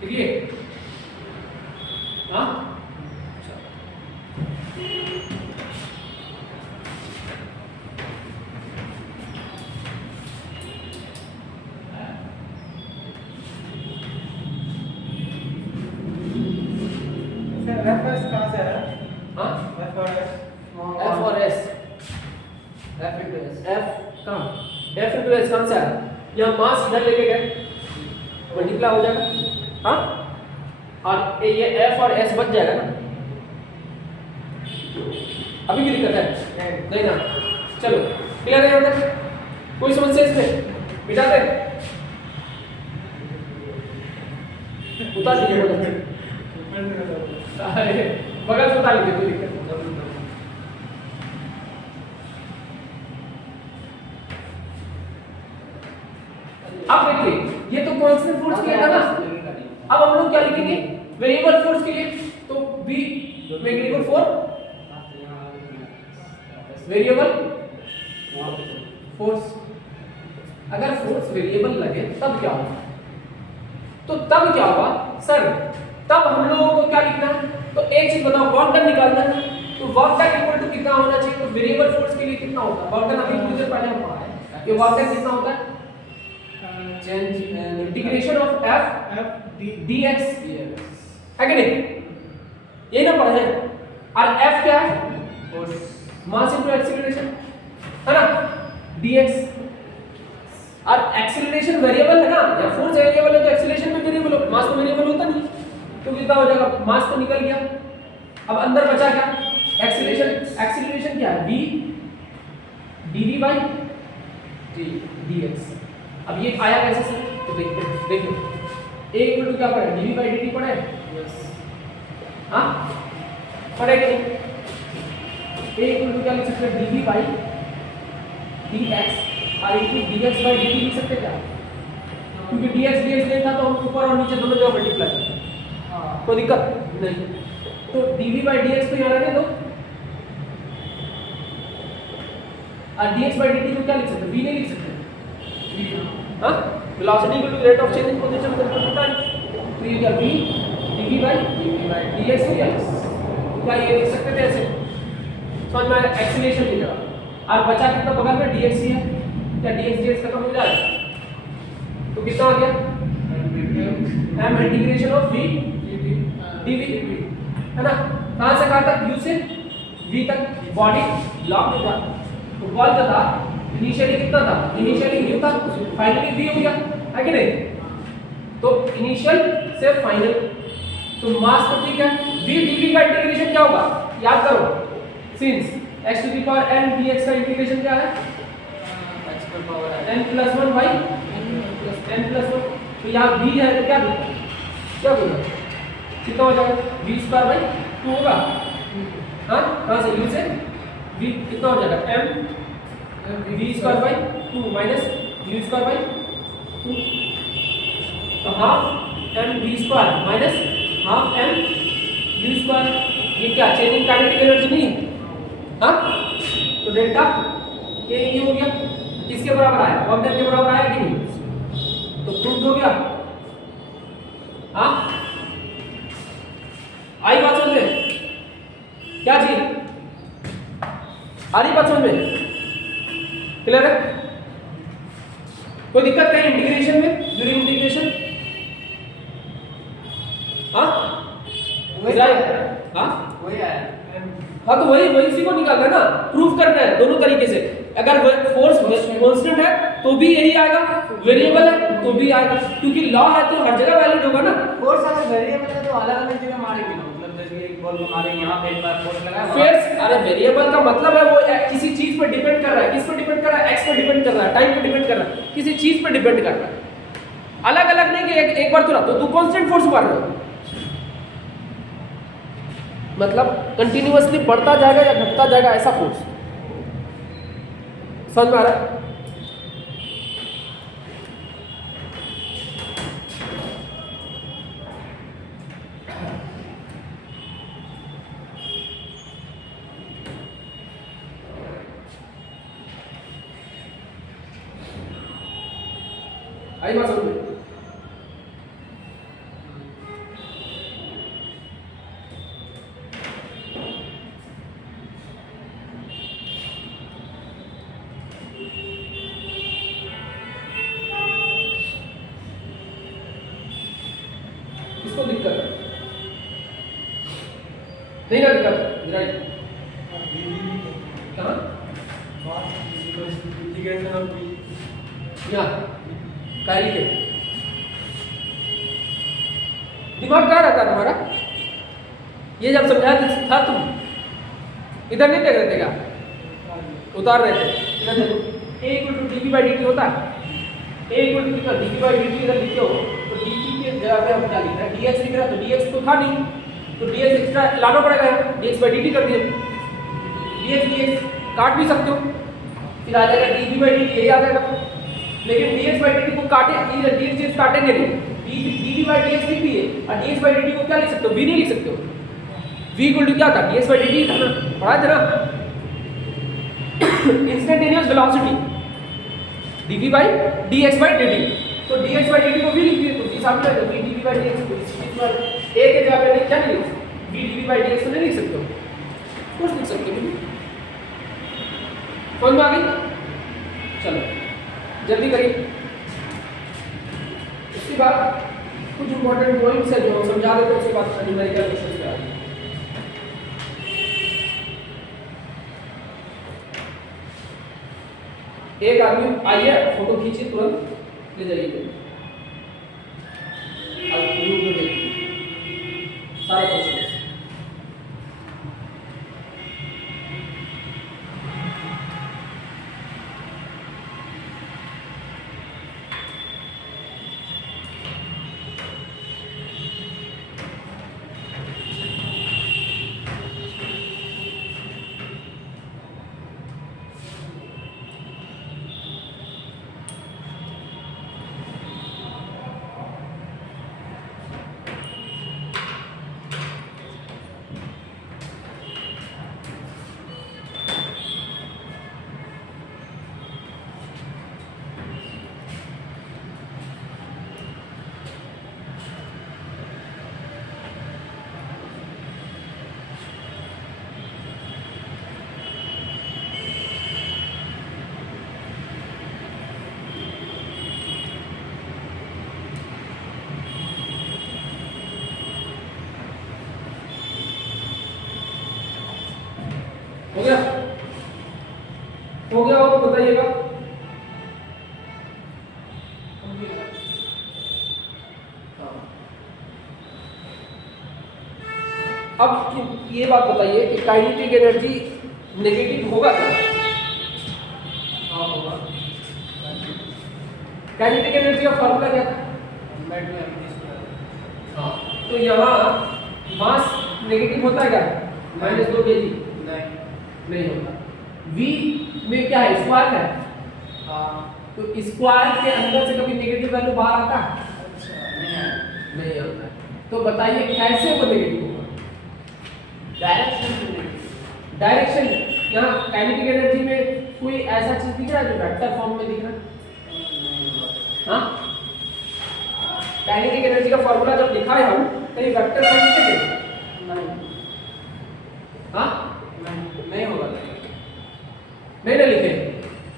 ठीक है, हाँ रेफरेंस कहाँ से है? हाँ F और S F और S, F into S, F कहाँ, F into S कहाँ से आया, यहाँ मास इधर लेके गए मल्टीप्लाई हो जाएगा, हाँ, और ये F और S बच जाएगा ना, अभी भी दिक्कत है नहीं ना, चलो क्लियर है यहाँ तक, कोई समस्या इसमें, मिटा दे, उतार दीजिए बगल से, अरे बगल से उतार लीजिए, कोई दिक्कत नहीं। अब देखिए ये तो कांस्टेंट फोर्स किया था ना, अब हम लोग क्या लिखेंगे वेरिएबल फोर्स के लिए, तो V magnitude for variable force. अगर फोर्स वेरिएबल लगे तब क्या होगा, तो तब क्या होगा सर, तब हम लोगों को क्या लिखना है, तो एक चीज बताओ, वर्क डन निकालना है, तो वर्क डन इक्वल टू कितना होना चाहिए, तो वेरिएबल फोर्स के लिए कितना होता है वर्क डन, अभी थोड़ी देर पहले हम पढ़ा है कि वर्क डन कितना होता है, इंटीग्रेशन ऑफ f dx है कि नहीं, ये ना पढ़े हैं, और f क्या है, मास इनटू एक्सीलरेशन है ना, dx, और एक्सीलरेशन वेरिएबल है ना, या फोर्स वेरिएबल है तो एक्सीलरेशन भी वेरिएबल हो, मास तो वेरिएबल होता नहीं, तो कितना हो जाएगा, मास तो निकल गया, अब अंदर बचा क्या, एक्सीलरेशन, एक्सीलरेशन क्या है, v dv by dx। अब ये आया कैसे सर, तो देखिए a इक्वल टू क्या पढ़े, dv by dt पढ़े, हाँ पढ़े कि नहीं, a इक्वल टू क्या लिख सकते हैं, dv by dx, और इक्वल dx by dt लिख सकते क्या, क्योंकि dx नहीं था तो हम ऊपर और नीचे दोनों जगह मल्टीप्लाई, कोई दिक्कत नहीं, तो dv by dx तो यहाँ रहने दो, और dx by dt को क्या लिख सकते, v नहीं लिख सकते, हाँ velocity equal to rate of change in position with time, तो ये क्या v dv by dx क्या ये लिख सकते थे ऐसे, समझ में आया, एक्सीलरेशन की जगह, और बचा कितना बगल में dx ही है, क्या dx खत्म हो जाए, तो कितना आ गया m integration of v dv है ना, कहां से कहां तक, u से v तक, बॉडी लॉक था, तो बॉल का था इनिशियली कितना था, इनिशियली u था, फाइनली v हो गया है कि नहीं, तो इनिशियल से फाइनल, तो मास तो ठीक है, v dv का इंटीग्रेशन क्या होगा, याद करो, since x to the power n dx का इंटीग्रेशन क्या है, x to the power n n plus 1 by n plus 1, तो यहाँ v है तो क्या होगा कितना हो जाएगा, v स्क्वायर बाई 2 होगा, हाँ कहाँ से, u से v कितना हो जाएगा, m v square by 2 minus u square by 2, तो half m v square minus half m u square, ये क्या चेंजिंग काइनेटिक एनर्जी नहीं है, हाँ तो डेल्टा ये हो गया, किसके बराबर आया, वर्क डन के बराबर आया कि नहीं, तो प्रूफ हो गया, हाँ आई बात समझ में, क्या चीज आ रही बात समझ में, क्लियर है, कोई दिक्कत कहीं इंटीग्रेशन में, ड्यूरिंग इंटीग्रेशन, हाँ वही आया, हाँ वही आया, हाँ तो वही इसी को निकालना है ना, प्रूफ करना है दोनों तरीके से, अगर फोर्स कांस्टेंट है तो भी यही आएगा, वेरिएबल है तो भी आएगा, क्योंकि लॉ है तो हर जगह वैलिड होगा ना, फोर्स अगर वेरिएबल है तो अलग-अलग जगह मारेंगे ना, मतलब जैसे एक बॉल को मारेंगे यहाँ पे एक बार फोर्स लगाया, फोर्स, अरे वेरिएबल का मतलब है वो किसी चीज पर डिपेंड कर रहा है, किस पर डिपेंड कर रहा है, x पर डिपेंड कर रहा है, टाइम पर डिपेंड कर रहा है, किसी चीज पर डिपेंड कर रहा है, अलग अलग नहीं कि एक बार तुरंत, तो तू कांस्टेंट फोर्स मार रहा है, मतलब कंटिन्यूअसली बढ़ता जाएगा या घटता जाएगा ऐसा फोर्स, समझ में आ रहा है, आई बात समझ में, इसको दिक्कत है नहीं ना, दिक्कत राइट, कहाँ यहाँ क्या लिखे, दिमाग कहाँ रहता है तुम्हारा, ये जब समझाया था तुम इधर नहीं देख रहे थे क्या, उतार रहे थे, इधर देखो, a equal to dv by dt होता है, a इक्वल टू कितना dv by dt इधर लिखे हो, तो dt के जगह पे हम क्या लिख रहे हैं, dx लिख रहे हैं, तो dx तो था नहीं, तो dx एक्स्ट्रा लाना पड़ेगा, dx by dt कर दिए, dx काट भी सकते हो, फिर आ जाएगा dv by dt, यही आ जाएगा, लेकिन dx by dt को काटे, dx काटेंगे नहीं, dv by dx भी है और dx by dt को क्या लिख सकते हो, v नहीं लिख सकते हो। v इक्वल टू क्या था, dx by dt था ना, पढ़ा था ना, instantaneous velocity dv by dx by dt, तो dx by dt को v लिख दिए तो v सामने आ गया, v dv by dx को a के जगह पे क्या नहीं लिख सकते, v dv by dx तो नहीं लिख सकते हो, कुछ लिख सकते हो। समझ में आ गई? चलो जल्दी करिए। उसके बाद कुछ इंपॉर्टेंट पॉइंट्स है जो हम समझा देते हैं, उसके बाद न्यूमेरिकल क्वेश्चंस पे आते हैं। एक आदमी आइए फोटो खींचिए, तुरंत ले जाइए, अब ग्रुप में देखिए सारा क्वेश्चन। हो गया? हो गया हो तो बताइएगा। अब ये बात बताइए कि काइनेटिक एनर्जी नेगेटिव होगा क्या? हाँ होगा। काइनेटिक एनर्जी का फॉर्मूला क्या था? हाँ, तो यहाँ मास नेगेटिव होता है क्या? -2 kg नहीं होता। v में क्या है, स्क्वायर है, तो स्क्वायर के अंदर से कभी नेगेटिव वैल्यू बाहर आता है? नहीं आता। तो बताइए कैसे वो नेगेटिव होगा? डायरेक्शन यहाँ काइनेटिक एनर्जी में कोई ऐसा चीज दिख रहा है जो वेक्टर फॉर्म में दिख रहा है? हाँ, काइनेटिक एनर्जी का फॉर्मूला जब लिखा है हम कहीं वेक्टर फॉर्म में लिखे थे? हाँ नहीं होगा, नहीं ना लिखे।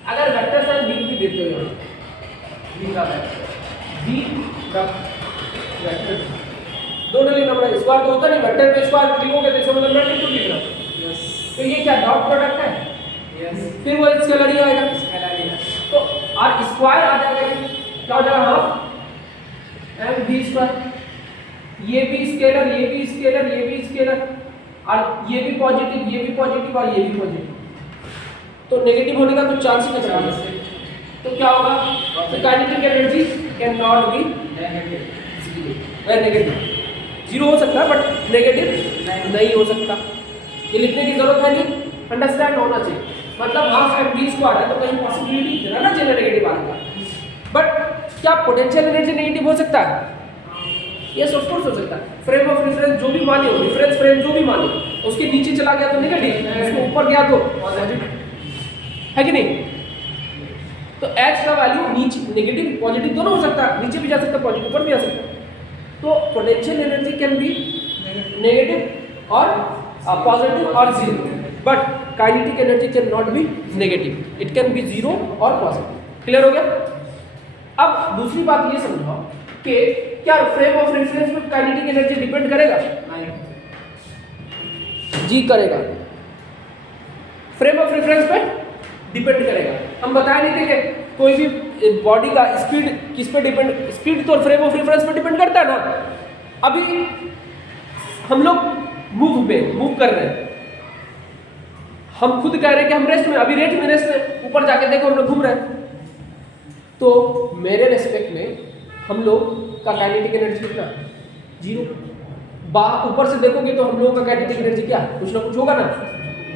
अगर वेक्टर साइन लिख भी देते हो यहाँ v का वेक्टर, v का वेक्टर दोनों लिखना पड़ेगा। स्क्वायर तो होता नहीं, वेक्टर पे स्क्वायर लिखोगे तो इसका मतलब मैग्नीट्यूड लिखना। यस तो ये क्या डॉट प्रोडक्ट है? यस फिर वो स्केलर ही आएगा। स्केलर है। तो और स्क्वायर आ जाएगा, ये क्या हो जाएगा, हाफ एम वी स्क्वायर। ये भी स्केलर, ये भी स्केलर, ये भी स्केलर, और ये भी पॉजिटिव, ये भी पॉजिटिव और ये भी पॉजिटिव, तो नेगेटिव होने का तो चांस ही नहीं है। तो क्या होगा, तो kinetic energy can not be negative. Zero हो सकता है बट नेगेटिव नहीं हो सकता। ये लिखने की जरूरत है नहीं, अंडरस्टैंड होना चाहिए। मतलब हाफ एम वी स्क्वायर है तो कहीं पॉसिबिलिटी रहना चाहिए नेगेटिव आने का। बट क्या पोटेंशियल एनर्जी नेगेटिव हो सकता है? यस ऑफ कोर्स हो सकता है। फ्रेम ऑफ रेफरेंस जो भी माने हो, रेफरेंस फ्रेम जो भी माने, उसके नीचे चला गया तो नेगेटिव, उसके ऊपर गया तो पॉजिटिव, है कि नहीं? तो h का वैल्यू नीचे नेगेटिव पॉजिटिव दोनों हो सकता है, नीचे भी जा सकता है, पॉजिटिव ऊपर भी आ सकता है। तो potential energy can be negative और पॉजिटिव और zero, but kinetic energy can not be negative, it can be zero और पॉजिटिव। क्लियर हो गया? अब दूसरी बात ये समझाओ कि क्या फ्रेम ऑफ रेफरेंस पे काइनेटिक एनर्जी डिपेंड करेगा? जी करेगा। फ्रेम ऑफ रेफरेंस पे डिपेंड करेगा। हम बताए नहीं थे कि कोई भी बॉडी का स्पीड किस पे डिपेंड, स्पीड तो फ्रेम ऑफ रेफरेंस पे डिपेंड करता है ना। अभी हम लोग मूव कर रहे हैं, हम खुद कह रहे हैं कि हम रेस्ट में, अभी रेस्ट में ऊपर जाके देखो हम लोग घूम रहे हैं, तो मेरे रेस्पेक्ट में हम लोग का काइनेटिक एनर्जी कितना? जीरो। ऊपर से देखोगे तो हम लोगों का काइनेटिक एनर्जी क्या, कुछ ना कुछ होगा ना।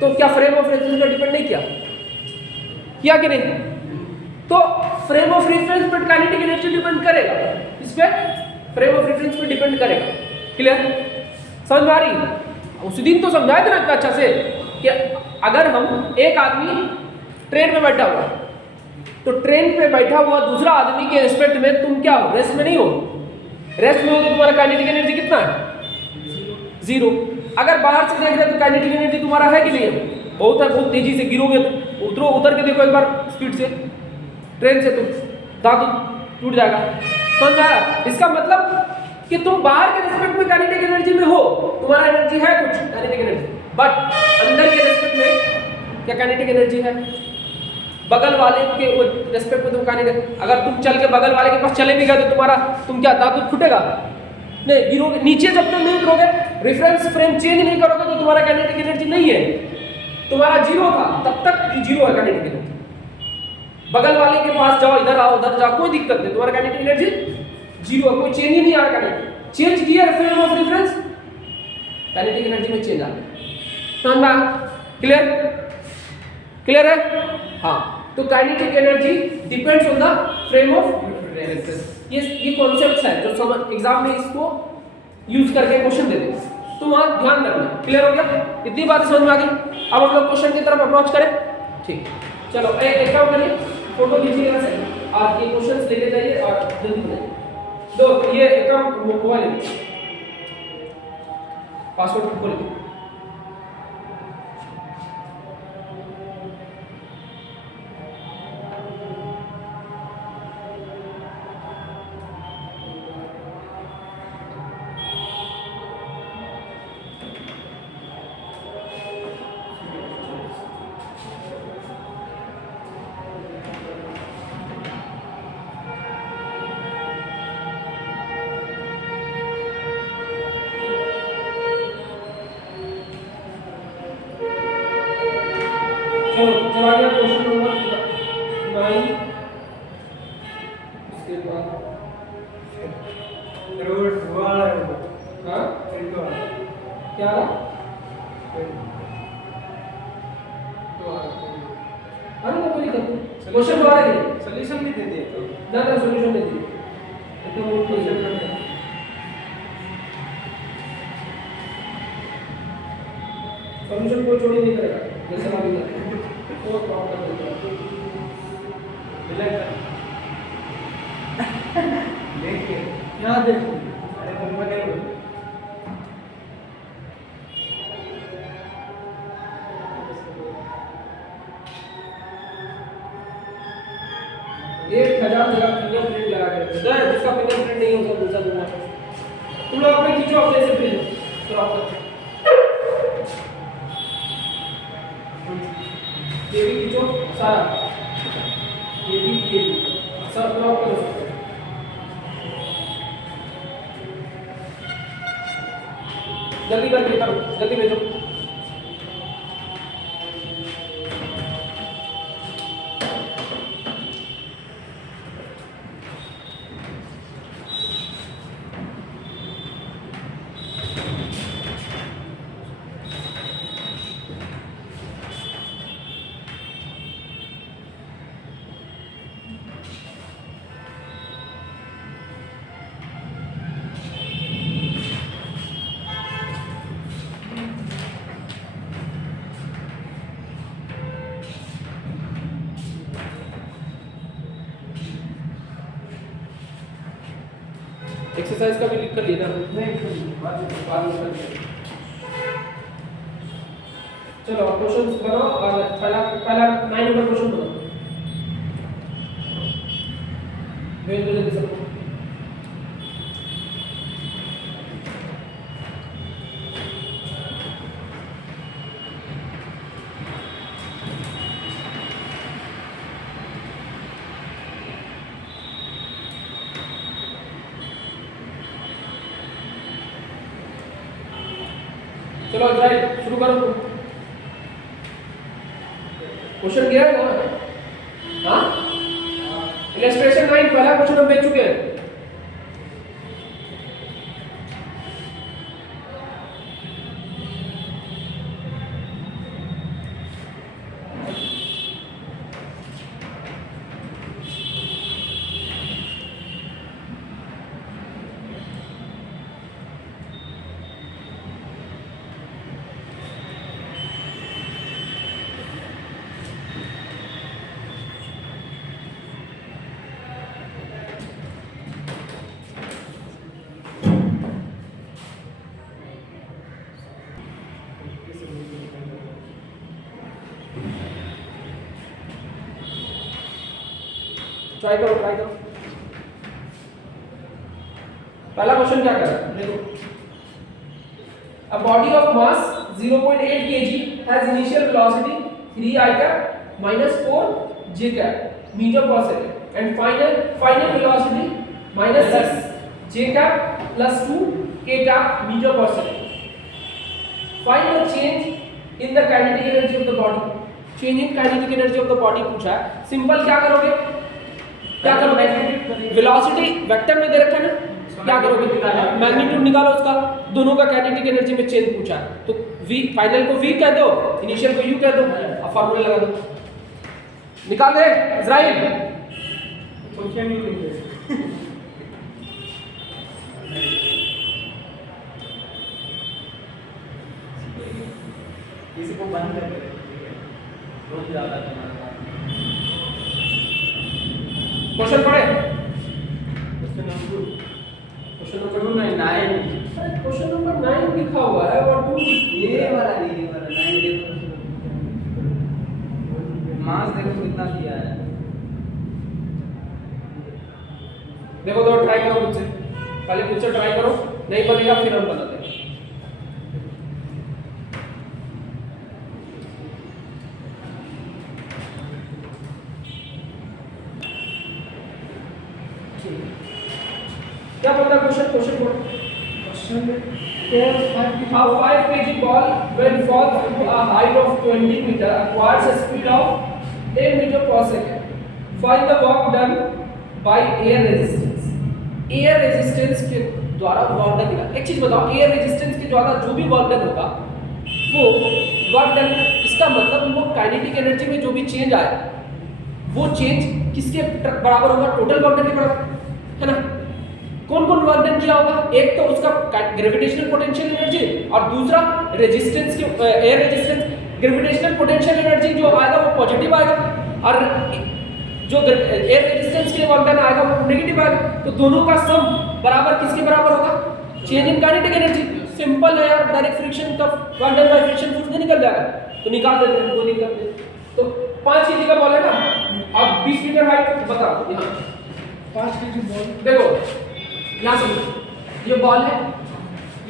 तो क्या फ्रेम ऑफ रेफरेंस पे डिपेंड नहीं किया कि नहीं? तो फ्रेम ऑफ रेफरेंस पर काइनेटिक एनर्जी डिपेंड करेगा, इस पे फ्रेम ऑफ रेफरेंस पे डिपेंड करेगा। क्लियर? समझ में आ रही? उस दिन तो समझाए थे ना इतना अच्छा से कि अगर हम एक आदमी ट्रेन में बैठा हुआ तो ट्रेन पे बैठा हुआ दूसरा आदमी के रिस्पेक्ट में तुम क्या हो? रेस्ट में नहीं हो। रेस्ट में हो तो तुम्हारा काइनेटिक एनर्जी कितना है? 0। अगर बाहर से देख रहे तो काइनेटिक एनर्जी तुम्हारा है कि नहीं है? बहुत है। बहुत तेजी से गिरोगे तो उतर के देखो एक बार स्पीड से ट्रेन से, तुम धातु टूट जाएगा। समझ में आया? इसका मतलब कि तुम बाहर के रिस्पेक्ट में काइनेटिक एनर्जी में हो, तुम्हारा एनर्जी है कुछ काइनेटिक एनर्जी, बट अंदर के रिस्पेक्ट में क्या काइनेटिक एनर्जी है? बगल वाले के रिस्पेक्ट में तुम काइनेटिक, अगर तुम चल के बगल वाले के पास चले भी गए तो तुम क्या धातु फूटेगा? नहीं, गिरोगे। नीचे जब तक नहीं उतरोगे, रेफरेंस फ्रेम चेंज नहीं करोगे तो तुम्हारा काइनेटिक एनर्जी नहीं है। तुम्हारा 0 था तब तक 0 है काइनेटिक एनर्जी। बगल वाले के पास जाओ, इधर आओ, उधर जाओ, कोई दिक्कत नहीं, तुम्हारा काइनेटिक एनर्जी 0 है। कोई चेंज ही नहीं आ रहा। काइनेटिक चेंज किया frame of reference, kinetic energy में चेंज आ रहा। समझ में आया? क्लियर? क्लियर है? हाँ, तो kinetic energy depends on the frame of reference. ये कॉन्सेप्ट्स है जो समझ एग्जाम में इसको यूज करके क्वेश्चन देते हैं, तो वहां ध्यान रखना। क्लियर हो गया? इतनी बात समझ में आ गई? अब हम लोग क्वेश्चन की तरफ अप्रोच करें। ठीक, चलो एक काम करिए, फोटो लीजिए यहाँ से और ये क्वेश्चंस लेके जाइए और जल्दी बनाइए। दो ये एक काम मोबाइल पासवर्ड खोल के चला गया क्वेश्चन नंबर 9। इसके बाद रोड वाला हाँ क्या रहा? अरे वो कोई दिक्कत नहीं, क्वेश्चन दोबारा दे, सॉल्यूशन भी दे दिए तो ना सॉल्यूशन दे दिए तो वो क्वेश्चन सॉल्यूशन को चोरी नहीं करेगा जैसे अभी कर वो प्रॉब्लम देखिए यहाँ देखो, अरे तुम नहीं एक 1000 जगह फिंगरप्रिंट लगा के रखो। जिसका फिंगरप्रिंट नहीं हो उसका दूसरा दूंगा। तुम लोग अपने खींचो, अपने से भेजो क्रॉप कर। ये भी खींचो सारा, ये भी सब क्रॉप करो। जल्दी करके करो, जल्दी भेजो। एक्सरसाइज का भी लिख कर लेना। बाद में कर लेना। चलो क्वेश्चंस बनाओ और पहला 9 नंबर क्वेश्चन बनाओ। भेज दो जल्दी सबको। चलो राइट शुरू करो। क्वेश्चन किया है ना? हाँ इलस्ट्रेशन 9 पहला क्वेश्चन हम देख चुके हैं। ट्राई करो पहला क्वेश्चन क्या कर रहा है देखो A body of mass 0.8 kg has initial velocity 3 I cap minus 4 j cap meter per second and final velocity minus 6 j cap plus 2 k cap meter per second. Find the change in the kinetic energy of the body. Change in kinetic energy of the body पूछा है. Simple क्या करोगे? Velocity vector में दे रखा है ना, क्या करोगे? मैग्नीट्यूड निकालो उसका, दोनों का काइनेटिक एनर्जी में चेंज पूछा है तो v फाइनल को v कह दो, इनिशियल को u कह दो, अब फार्मूला लगा दो, निकाल दे इजराइल। क्वेश्चन ही नहीं है। किसी को बंद कर दे रोज ज्यादा क्वेश्चन पढ़े, क्वेश्चन नंबर 9 क्वेश्चन नंबर 9 लिखा हुआ है और तू ये वाला 9 देखो, मास देखो कितना दिया है। देखो तो ट्राई करो मुझसे, पहले मुझसे ट्राई करो, नहीं बनेगा फिर हम बताते हैं। क्या बोलता है क्वेश्चन पढ़ो। क्वेश्चन में A 5 kg ball when falls to a height of 20 meter acquires a speed of 10 meter per second. Find the work done by air resistance. Air resistance के द्वारा वर्क डन निकाल। एक चीज बताओ, एयर रेजिस्टेंस के द्वारा जो भी वर्क डन होगा वो वर्क डन, इसका मतलब वो काइनेटिक एनर्जी में जो भी चेंज आया वो चेंज किसके बराबर होगा? टोटल वर्क डन के बराबर, है ना? कौन कौन वर्क डन किया होगा? एक तो उसका ग्रेविटेशनल पोटेंशियल एनर्जी और दूसरा रेजिस्टेंस के air resistance. Gravitational potential energy जो आएगा वो पॉजिटिव आएगा और जो एयर रेजिस्टेंस के वर्क डन आएगा वो नेगेटिव आएगा, तो दोनों का सम बराबर किसके बराबर होगा? Change in kinetic energy. Simple है यार, डायरेक्ट फ्रिक्शन का work done by friction force निकल जाएगा, तो निकाल देते हैं, वो निकाल देते। तो 5 kg का बॉल है ना, अब 20 मीटर हाइट बताओ। यहाँ 5 kg बॉल, देखो यहाँ से ये बॉल है,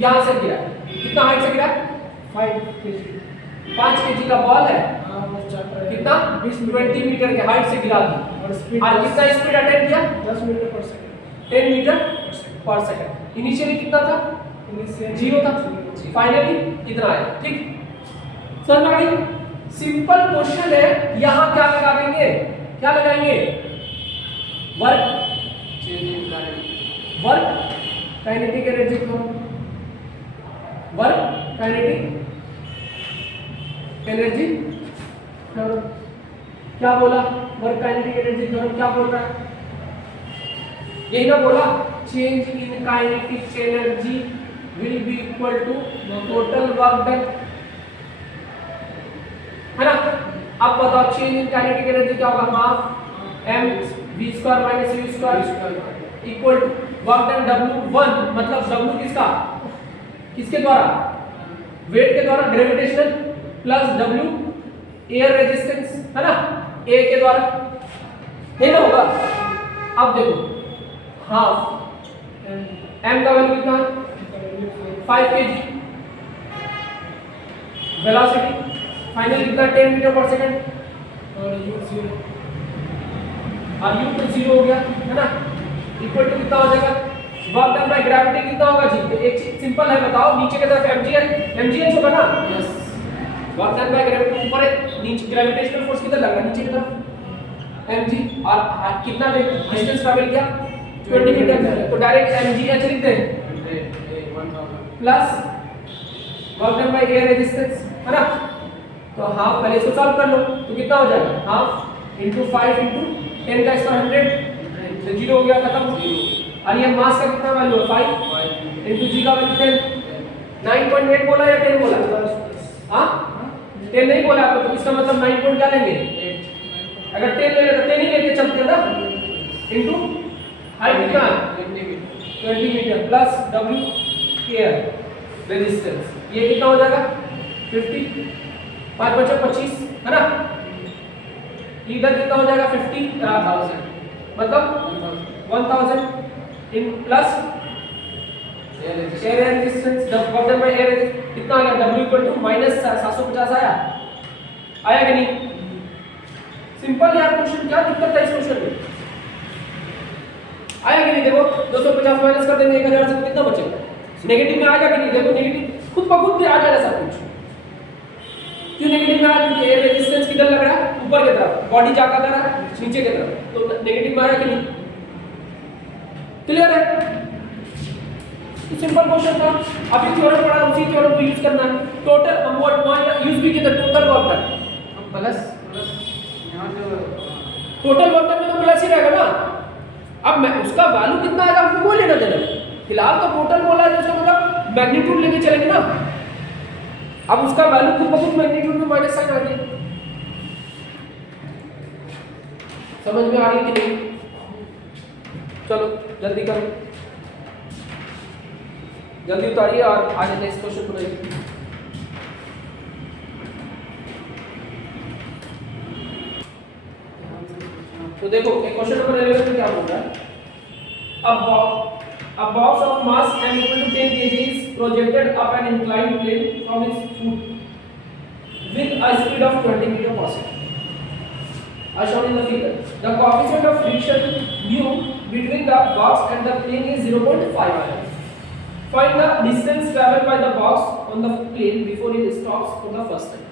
यहाँ से गिरा, कितना हाइट से गिरा? 5 kg, 5 kg का बॉल है, हाँ वो चल कितना? 20 मीटर के हाइट से गिरा दी और स्पीड और कितना स्पीड अटेन किया? 10 मीटर पर सेकंड। 10 मीटर पर सेकंड। इनिशियली कितना था? इनिशियल 0 था, फाइनली कितना आया? ठीक, समझ में आ गई? सिंपल क्वेश्चन है। यहाँ क्या लगा देंगे? क्या लगाएंगे? वर्क काइनेटिक एनर्जी को, वर्क काइनेटिक एनर्जी थ्योरम। क्या बोला? वर्क काइनेटिक एनर्जी थ्योरम क्या बोल रहा है? यही ना बोला, change in kinetic energy will be equal to total work done, है ना? अब बताओ चेंज इन काइनेटिक एनर्जी क्या होगा? Half m v² minus u² equal to work done W1, मतलब W किसका? किसके द्वारा? वेट के द्वारा, gravitational, plus W air resistance, है ना? A के द्वारा, है ना? होगा। अब देखो हाफ m का वैल्यू कितना है? 5 kg, वेलोसिटी फाइनल कितना? 10 मीटर पर सेकंड और u 0 और u तो 0 हो गया, है ना? इक्वल टू कितना हो जाएगा? वर्क डन बाय ग्रेविटी कितना होगा जी? तो एक चीज सिंपल है, बताओ, नीचे की तरफ mgh होगा ना? Yes, work done by gravity ऊपर है, नीचे ग्रेविटेशनल फोर्स किधर लग रहा है? नीचे की तरफ mg, और कितना डिस्टेंस ट्रैवल किया? 20 मीटर, तो डायरेक्ट mgh लिख दें plus work done by air resistance, है ना? तो हाफ, पहले इसको सॉल्व कर लो, तो कितना हो जाएगा? हाफ इंटू 5 इंटू 10 का स्क्वायर 100, तो 0 हो गया, खत्म। और ये मास का कितना वैल्यू है? 5 इंटू जी का वैल्यू 10। 9.8 बोला या 10 बोला? हाँ 10 नहीं बोला आपको, तो इसका मतलब 9 पॉइंट क्या लेंगे? अगर 10 ले तो 10 ही लेके चलते ना, इंटू हाइट कितना? 20 metre plus W air resistance, ये कितना हो जाएगा? 50, 5 बचा 25, है ना? इधर कितना हो जाएगा? 50,000, मतलब 1000 in plus air resistance work done by air कितना आ गया W इक्वल टू माइनस 750 आया कि नहीं? सिंपल यार क्वेश्चन, क्या दिक्कत है इस क्वेश्चन में? आया कि नहीं? देखो 250 माइनस कर देंगे 1000 से तो कितना बचेगा? नेगेटिव में आएगा कि नहीं? देखो नेगेटिव खुद ब खुद भी आ जाएगा सब कुछ। क्यों नेगेटिव में आया? क्योंकि एयर रेजिस्टेंस किधर लग रहा है? ऊपर की तरफ, बॉडी जा कर रहा है नीचे की तरफ, तो नेगेटिव में आया कि नहीं? क्लियर है? तो सिंपल क्वेश्चन था। अभी थ्योरम पढ़ा, उसी थ्योरम को यूज करना है। टोटल हम वर्क यूज भी किया था, टोटल वर्क डन प्लस यहाँ जो टोटल वर्क डन में तो प्लस ही रहेगा ना। अब मैं उसका वैल्यू कितना आएगा हमको वो लेना देना है। फिलहाल तो टोटल बोला है, उसका मतलब मैग्नीट्यूड लेके चलेंगे ना। अब उसका वैल्यू खुद ब खुद मैग्नीट्यूड में माइनस साइन आ गया। समझ में आ रही कि नहीं? चलो जल्दी करो, जल्दी उतारिए और आगे नेक्स्ट क्वेश्चन को देखिए। तो देखो एक क्वेश्चन नंबर 11 में क्या बोल रहा है? A box of mass m equal to 10 kg is projected up an inclined plane from its foot with a speed of 20 meter per second, as shown in the figure. The coefficient of friction mu between the box and the plane is 0.5. Find the distance traveled by the box on the plane before it stops for the first time.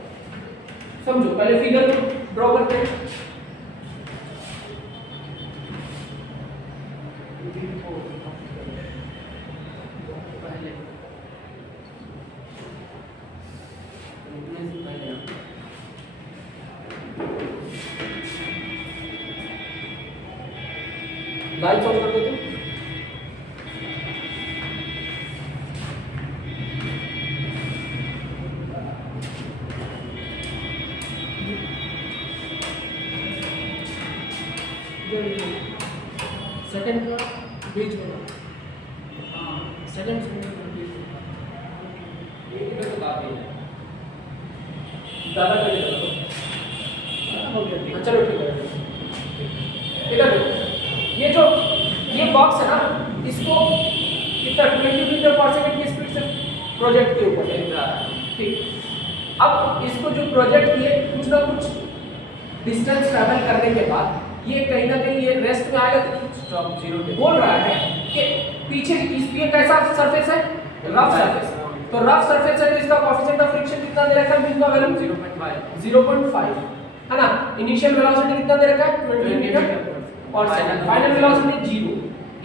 समझो, पहले figure को draw करते हैं। Light on कर देते हैं। Second का बीच वाला, सेकंड ज़्यादा कर देगा हो गया। चलो ठीक है। इधर देखो, ये बॉक्स है ना, इसको कितना 20 मीटर पर सेकंड की स्पीड से प्रोजेक्ट के ऊपर ले जा रहा है। ठीक, अब इसको जो प्रोजेक्ट किए कुछ ना कुछ डिस्टेंस ट्रैवल करने के बाद ये कहीं ना कहीं ये रेस्ट में आएगा तो स्टॉप जीरो पे बोल रहा है कि पीछे इसकी कैसा सरफेस है? Rough surface. तो रफ सरफेस है तो इसका कोएफिशिएंट ऑफ फ्रिक्शन कितना दे रखा है? म्यू का वैल्यू 0.5 है ना। इनिशियल वेलोसिटी कितना दे रखा है? 20 मीटर और फाइनल वेलोसिटी 0।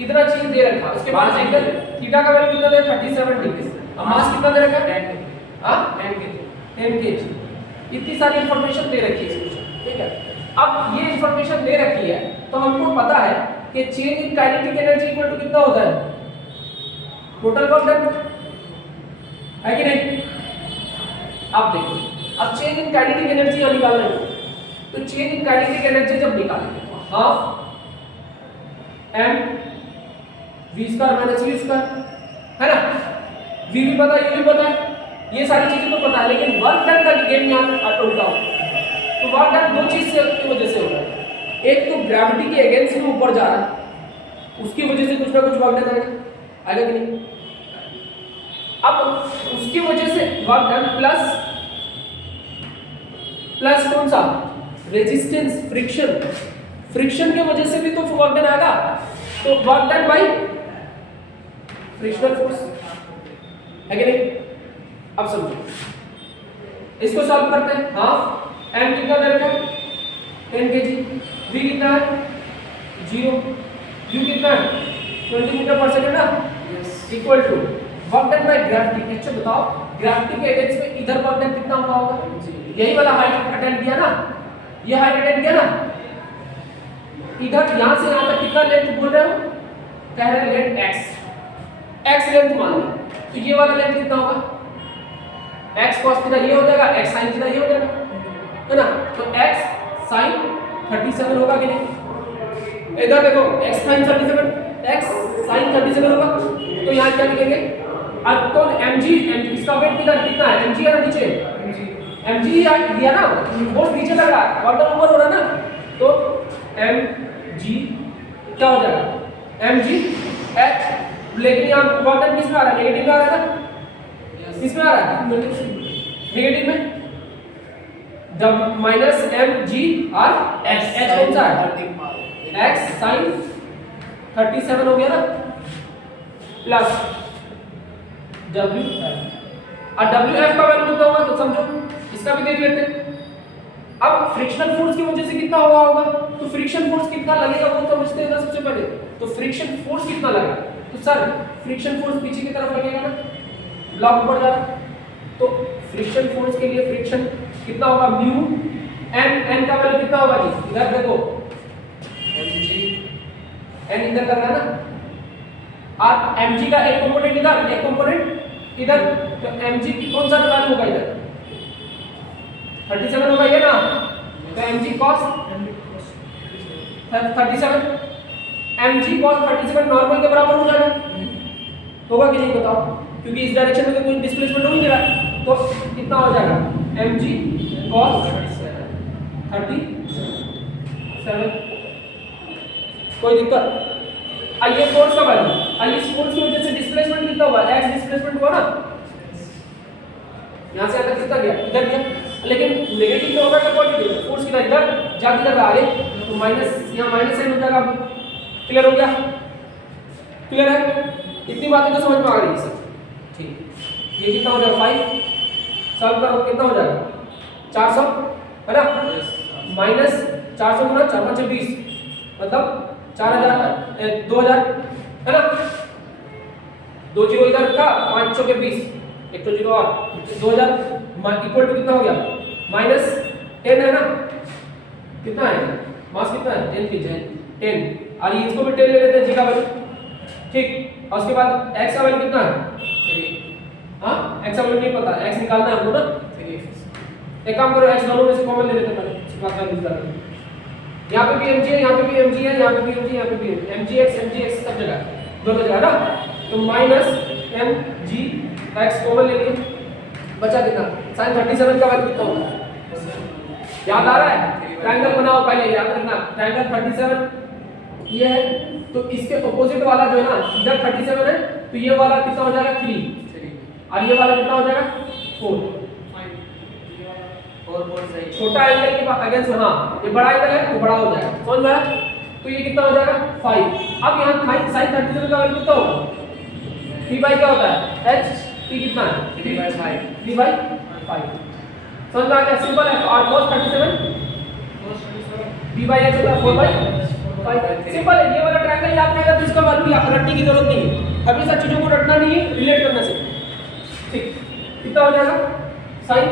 इतना चीज दे रखा है। उसके बाद एंगल थीटा का वैल्यू कितना दे? 37 डिग्री। अब मास कितना दे रखा है? 10 kg। इतनी सारी इंफॉर्मेशन दे रखी है इसमें, ठीक है। अब ये इंफॉर्मेशन दे रखी है तो हमको पता है कि change in kinetic energy equal to कितना होता है? टोटल वर्क डन, है कि नहीं? अब देखो, अब चेंज इन काइनेटिक एनर्जी यहां निकालना है। तो चेंज इन काइनेटिक एनर्जी जब निकालेंगे तो half m v square minus u square, है ना। v भी पता है, u भी पता है, ये सारी चीजें तो पता है, लेकिन वर्क डन का गेम यहां उल्टा होगा। तो वर्क डन दो चीज से की वजह से होगा। एक तो ग्रेविटी के अगेंस्ट में ऊपर जा रहा है, उसकी वजह से कुछ ना कुछ वर्क डन आएगा कि नहीं? अब उसकी वजह से वर्क डन प्लस कौन सा? रेजिस्टेंस, फ्रिक्शन की वजह से भी तो वर्क डन आएगा। तो work done bye frictional force, है कि नहीं? अब समझो, इसको सॉल्व करते हैं। हाफ m कितना दे रखा है? 10 kg। v कितना है? 0। u कितना है? 20 मीटर पर सेकंड ना, equal to work done by gravity. अच्छा बताओ, ग्रेविटी के अगेंस्ट में इधर वर्क डन कितना हुआ होगा? यही वाला हाइट अटेंड किया ना, ये हाइट अटेंड किया ना। इधर यहां से यहां तक कितना लेंथ बोल रहे हो? कह रहे हैं लेंथ x लेंथ मान लो, तो ये वाला लेंथ कितना होगा? x cos थीटा ये हो जाएगा, x sin थीटा ये हो जाएगा, है ना। तो x sin 37 होगा कि नहीं? इधर देखो, x sin 37 होगा। तो यहाँ क्या लिखेंगे? अब तो mg इसका वेट कितना है? mg है ना नीचे, mg दिया ना, फोर्स नीचे लग रहा है, वाटर ऊपर हो रहा है ना। तो mg क्या हो जाएगा mg h, लेकिन यहाँ क्वांटम किस में आ रहा है, नेगेटिव में आ रहा है ना, किस में आ रहा है, नेगेटिव में, जब minus mg r h, h कौन सा है, x sin 37 हो गया ना, प्लस wf, और wf का वैल्यू कितना होगा तो समझो, इसका भी देख लेते हैं। अब फ्रिक्शनल फोर्स की वजह से कितना हुआ होगा, तो फ्रिक्शन फोर्स कितना लगेगा वो समझते हैं ना सबसे पहले। तो फ्रिक्शन फोर्स कितना लगेगा, तो सर फ्रिक्शन फोर्स पीछे की तरफ लगेगा ना, ब्लॉक ऊपर जा रहा, तो फ्रिक्शन फोर्स के लिए फ्रिक्शन कितना होगा, म्यू n का वैल्यू कितना होगा जी, इधर देखो mg n इधर लग रहा है ना, और mg का एक कंपोनेंट इधर, एक कंपोनेंट इधर, तो mg की कौन सा वैल्यू होगा इधर 37 होगा ये ना, तो mg cos 37, mg cos 37 normal के बराबर हो जाएगा, होगा कि नहीं बताओ, क्योंकि इस डायरेक्शन में तो कोई डिस्प्लेसमेंट हो ही नहीं रहा, तो कितना हो जाएगा mg cos 37, कोई दिक्कत। आइए फोर्स का वैल्यू, आइए इस फोर्स की वजह से डिस्प्लेसमेंट कितना हुआ, x डिस्प्लेसमेंट हुआ ना, यहां से तक कितना गया, इधर गया, लेकिन नेगेटिव में होगा क्या पॉजिटिव, फोर्स किधर इधर जाके इधर आगे, तो माइनस यहाँ माइनस साइन हो जाएगा। क्लियर हो गया, क्लियर है, इतनी बातें तो समझ में आ गई सब, ठीक। ये कितना हो जाएगा 5, सॉल्व करो कितना हो जाएगा 400 है ना, माइनस 400 गुना 4 5 20, मतलब 4000 2000 है ना, 2 जीरो इधर था, 500 के 20, एक तो जीरो और 2000 इक्वल टू कितना हो गया माइनस 10 है ना, कितना है मास कितना है 10 की 10, और इसको भी 10 ले लेते हैं जी का वैल्यू, ठीक। और उसके बाद x का वैल्यू कितना है 3, हां x का वैल्यू नहीं पता, x निकालना है हमको ना 3, एक काम करो x दोनों में से कॉमन ले लेते हैं पहले, उसके बाद वैल्यू निकालते हैं। यहाँ पे भी mg है, यहाँ पे भी mg है, यहाँ पे भी mg, यहाँ पे भी mgx सब जगह दोनों जगह ना, तो माइनस mg x कॉमन ले लिए, बचा कितना sin 37 का वैल्यू कितना होगा, याद आ रहा है, ट्रायंगल बनाओ पहले, याद रखना ट्रायंगल 37 ये है, तो इसके ऑपोजिट वाला जो है ना इधर 37 है, तो ये वाला कितना हो जाएगा 3, और ये वाला कितना हो जाएगा 4 सही, छोटा एंगल के अगेंस्ट में, हाँ ये बड़ा एंगल है तो बड़ा हो जाएगा, समझ में आया, तो ये कितना हो जाएगा 5। अब यहाँ sin 37 का वैल्यू कितना होगा 3 क्या होता है h, t कितना है 3/5, समझ में आ गया, सिंपल है। और cos 37 b/h होता है 4/5, सिंपल है। ये वाला ट्रायंगल याद रहेगा तो इसका वैल्यू रटने की जरूरत नहीं है, हमेशा चीजों को रटना नहीं है, रिलेट करने से, ठीक। कितना हो जाएगा sin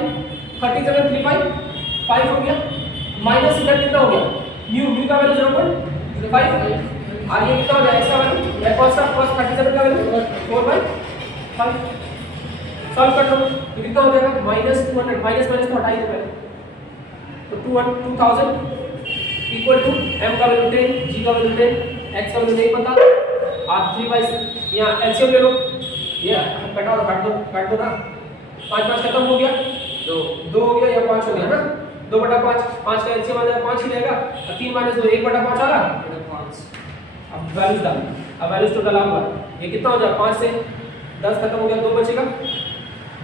37 3/5 हो गया, माइनस इधर कितना हो गया म्यू का वैल्यू 0.5, और ये कितना हो जाएगा इसका वैल्यू, या cos 37 का वैल्यू 4/5, सॉल्व कर लो तो कितना हो जाएगा -200, माइनस माइनस तो हटा ही दो पहले, तो 2000 इक्वल टू m का वैल्यू 10, g का वैल्यू 10, x का वैल्यू नहीं पता, आप 3/5 यहाँ एलसीएम ले लो, ये कटा दो, काट दो ना, 5 खत्म हो गया, 2 हो गया या 5 हो गया ना, 2/5, 5 का एलसीएम आ जाएगा 5 ही रहेगा, और 3 - 2 1/5 आ रहा, 5। अब वैल्यूज डाल, अब वैल्यूज तो डाला हुआ, ये कितना हो जाएगा 5 से 10 खत्म हो गया, 2 बचेगा,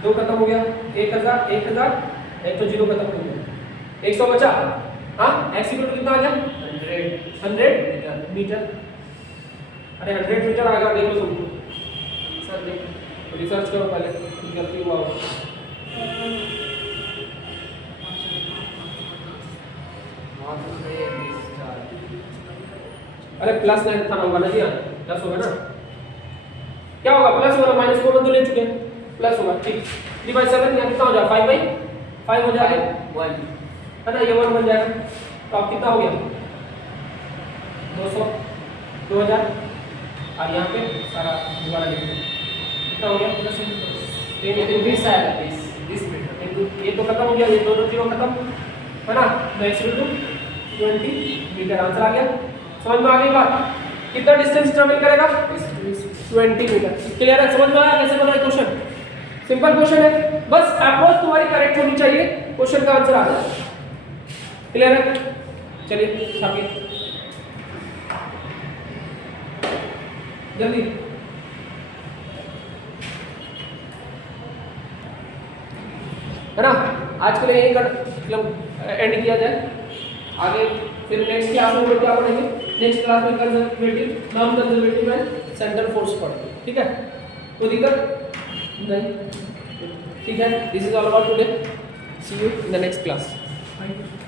2 खत्म हो गया, 1000 एक तो 0 खत्म हो गया, 100 बचा, हाँ x इक्वल टू कितना आ गया 100 मीटर, अरे 100 मीटर आ गया, देख लो तुम सर, देख रिसर्च करो पहले गलती हुआ हो, अरे प्लस नहीं था ना, होगा ना जी, प्लस होगा ना, क्या होगा प्लस होगा, माइनस को तो ले चुके हैं, प्लस होगा, ठीक। 3/7 यहाँ कितना हो जाएगा 5/5 हो जाएगा 1 है ना, ये 1 बन जाएगा, तो अब कितना हो गया 200 2000, और यहाँ पे सारा दोबारा लिख दो, कितना हो गया 20 आएगा 20 मीटर, ये तो खत्म हो गया, ये दोनों जीरो खत्म है ना, तो x = 20 मीटर, आंसर आ गया, समझ में आ गई बात, कितना डिस्टेंस ट्रैवल करेगा 20 मीटर, क्लियर है, समझ में आया कैसे बना क्वेश्चन, सिंपल क्वेश्चन है, बस अप्रोच तुम्हारी करेक्ट होनी चाहिए, क्वेश्चन का आंसर आ जाएगा, क्लियर है, चलिए छापिए। जल्दी। है ना, आज के लिए यही मतलब एंड किया जाए। आगे फिर नेक्स्ट क्लास में क्या पढ़ेंगे, नेक्स्ट क्लास में conservative, non conservative and central force पढ़ेंगे। ठीक है, कोई दिक्कत नहीं? ठीक है, this is all about today, see you in the next class. Thank you.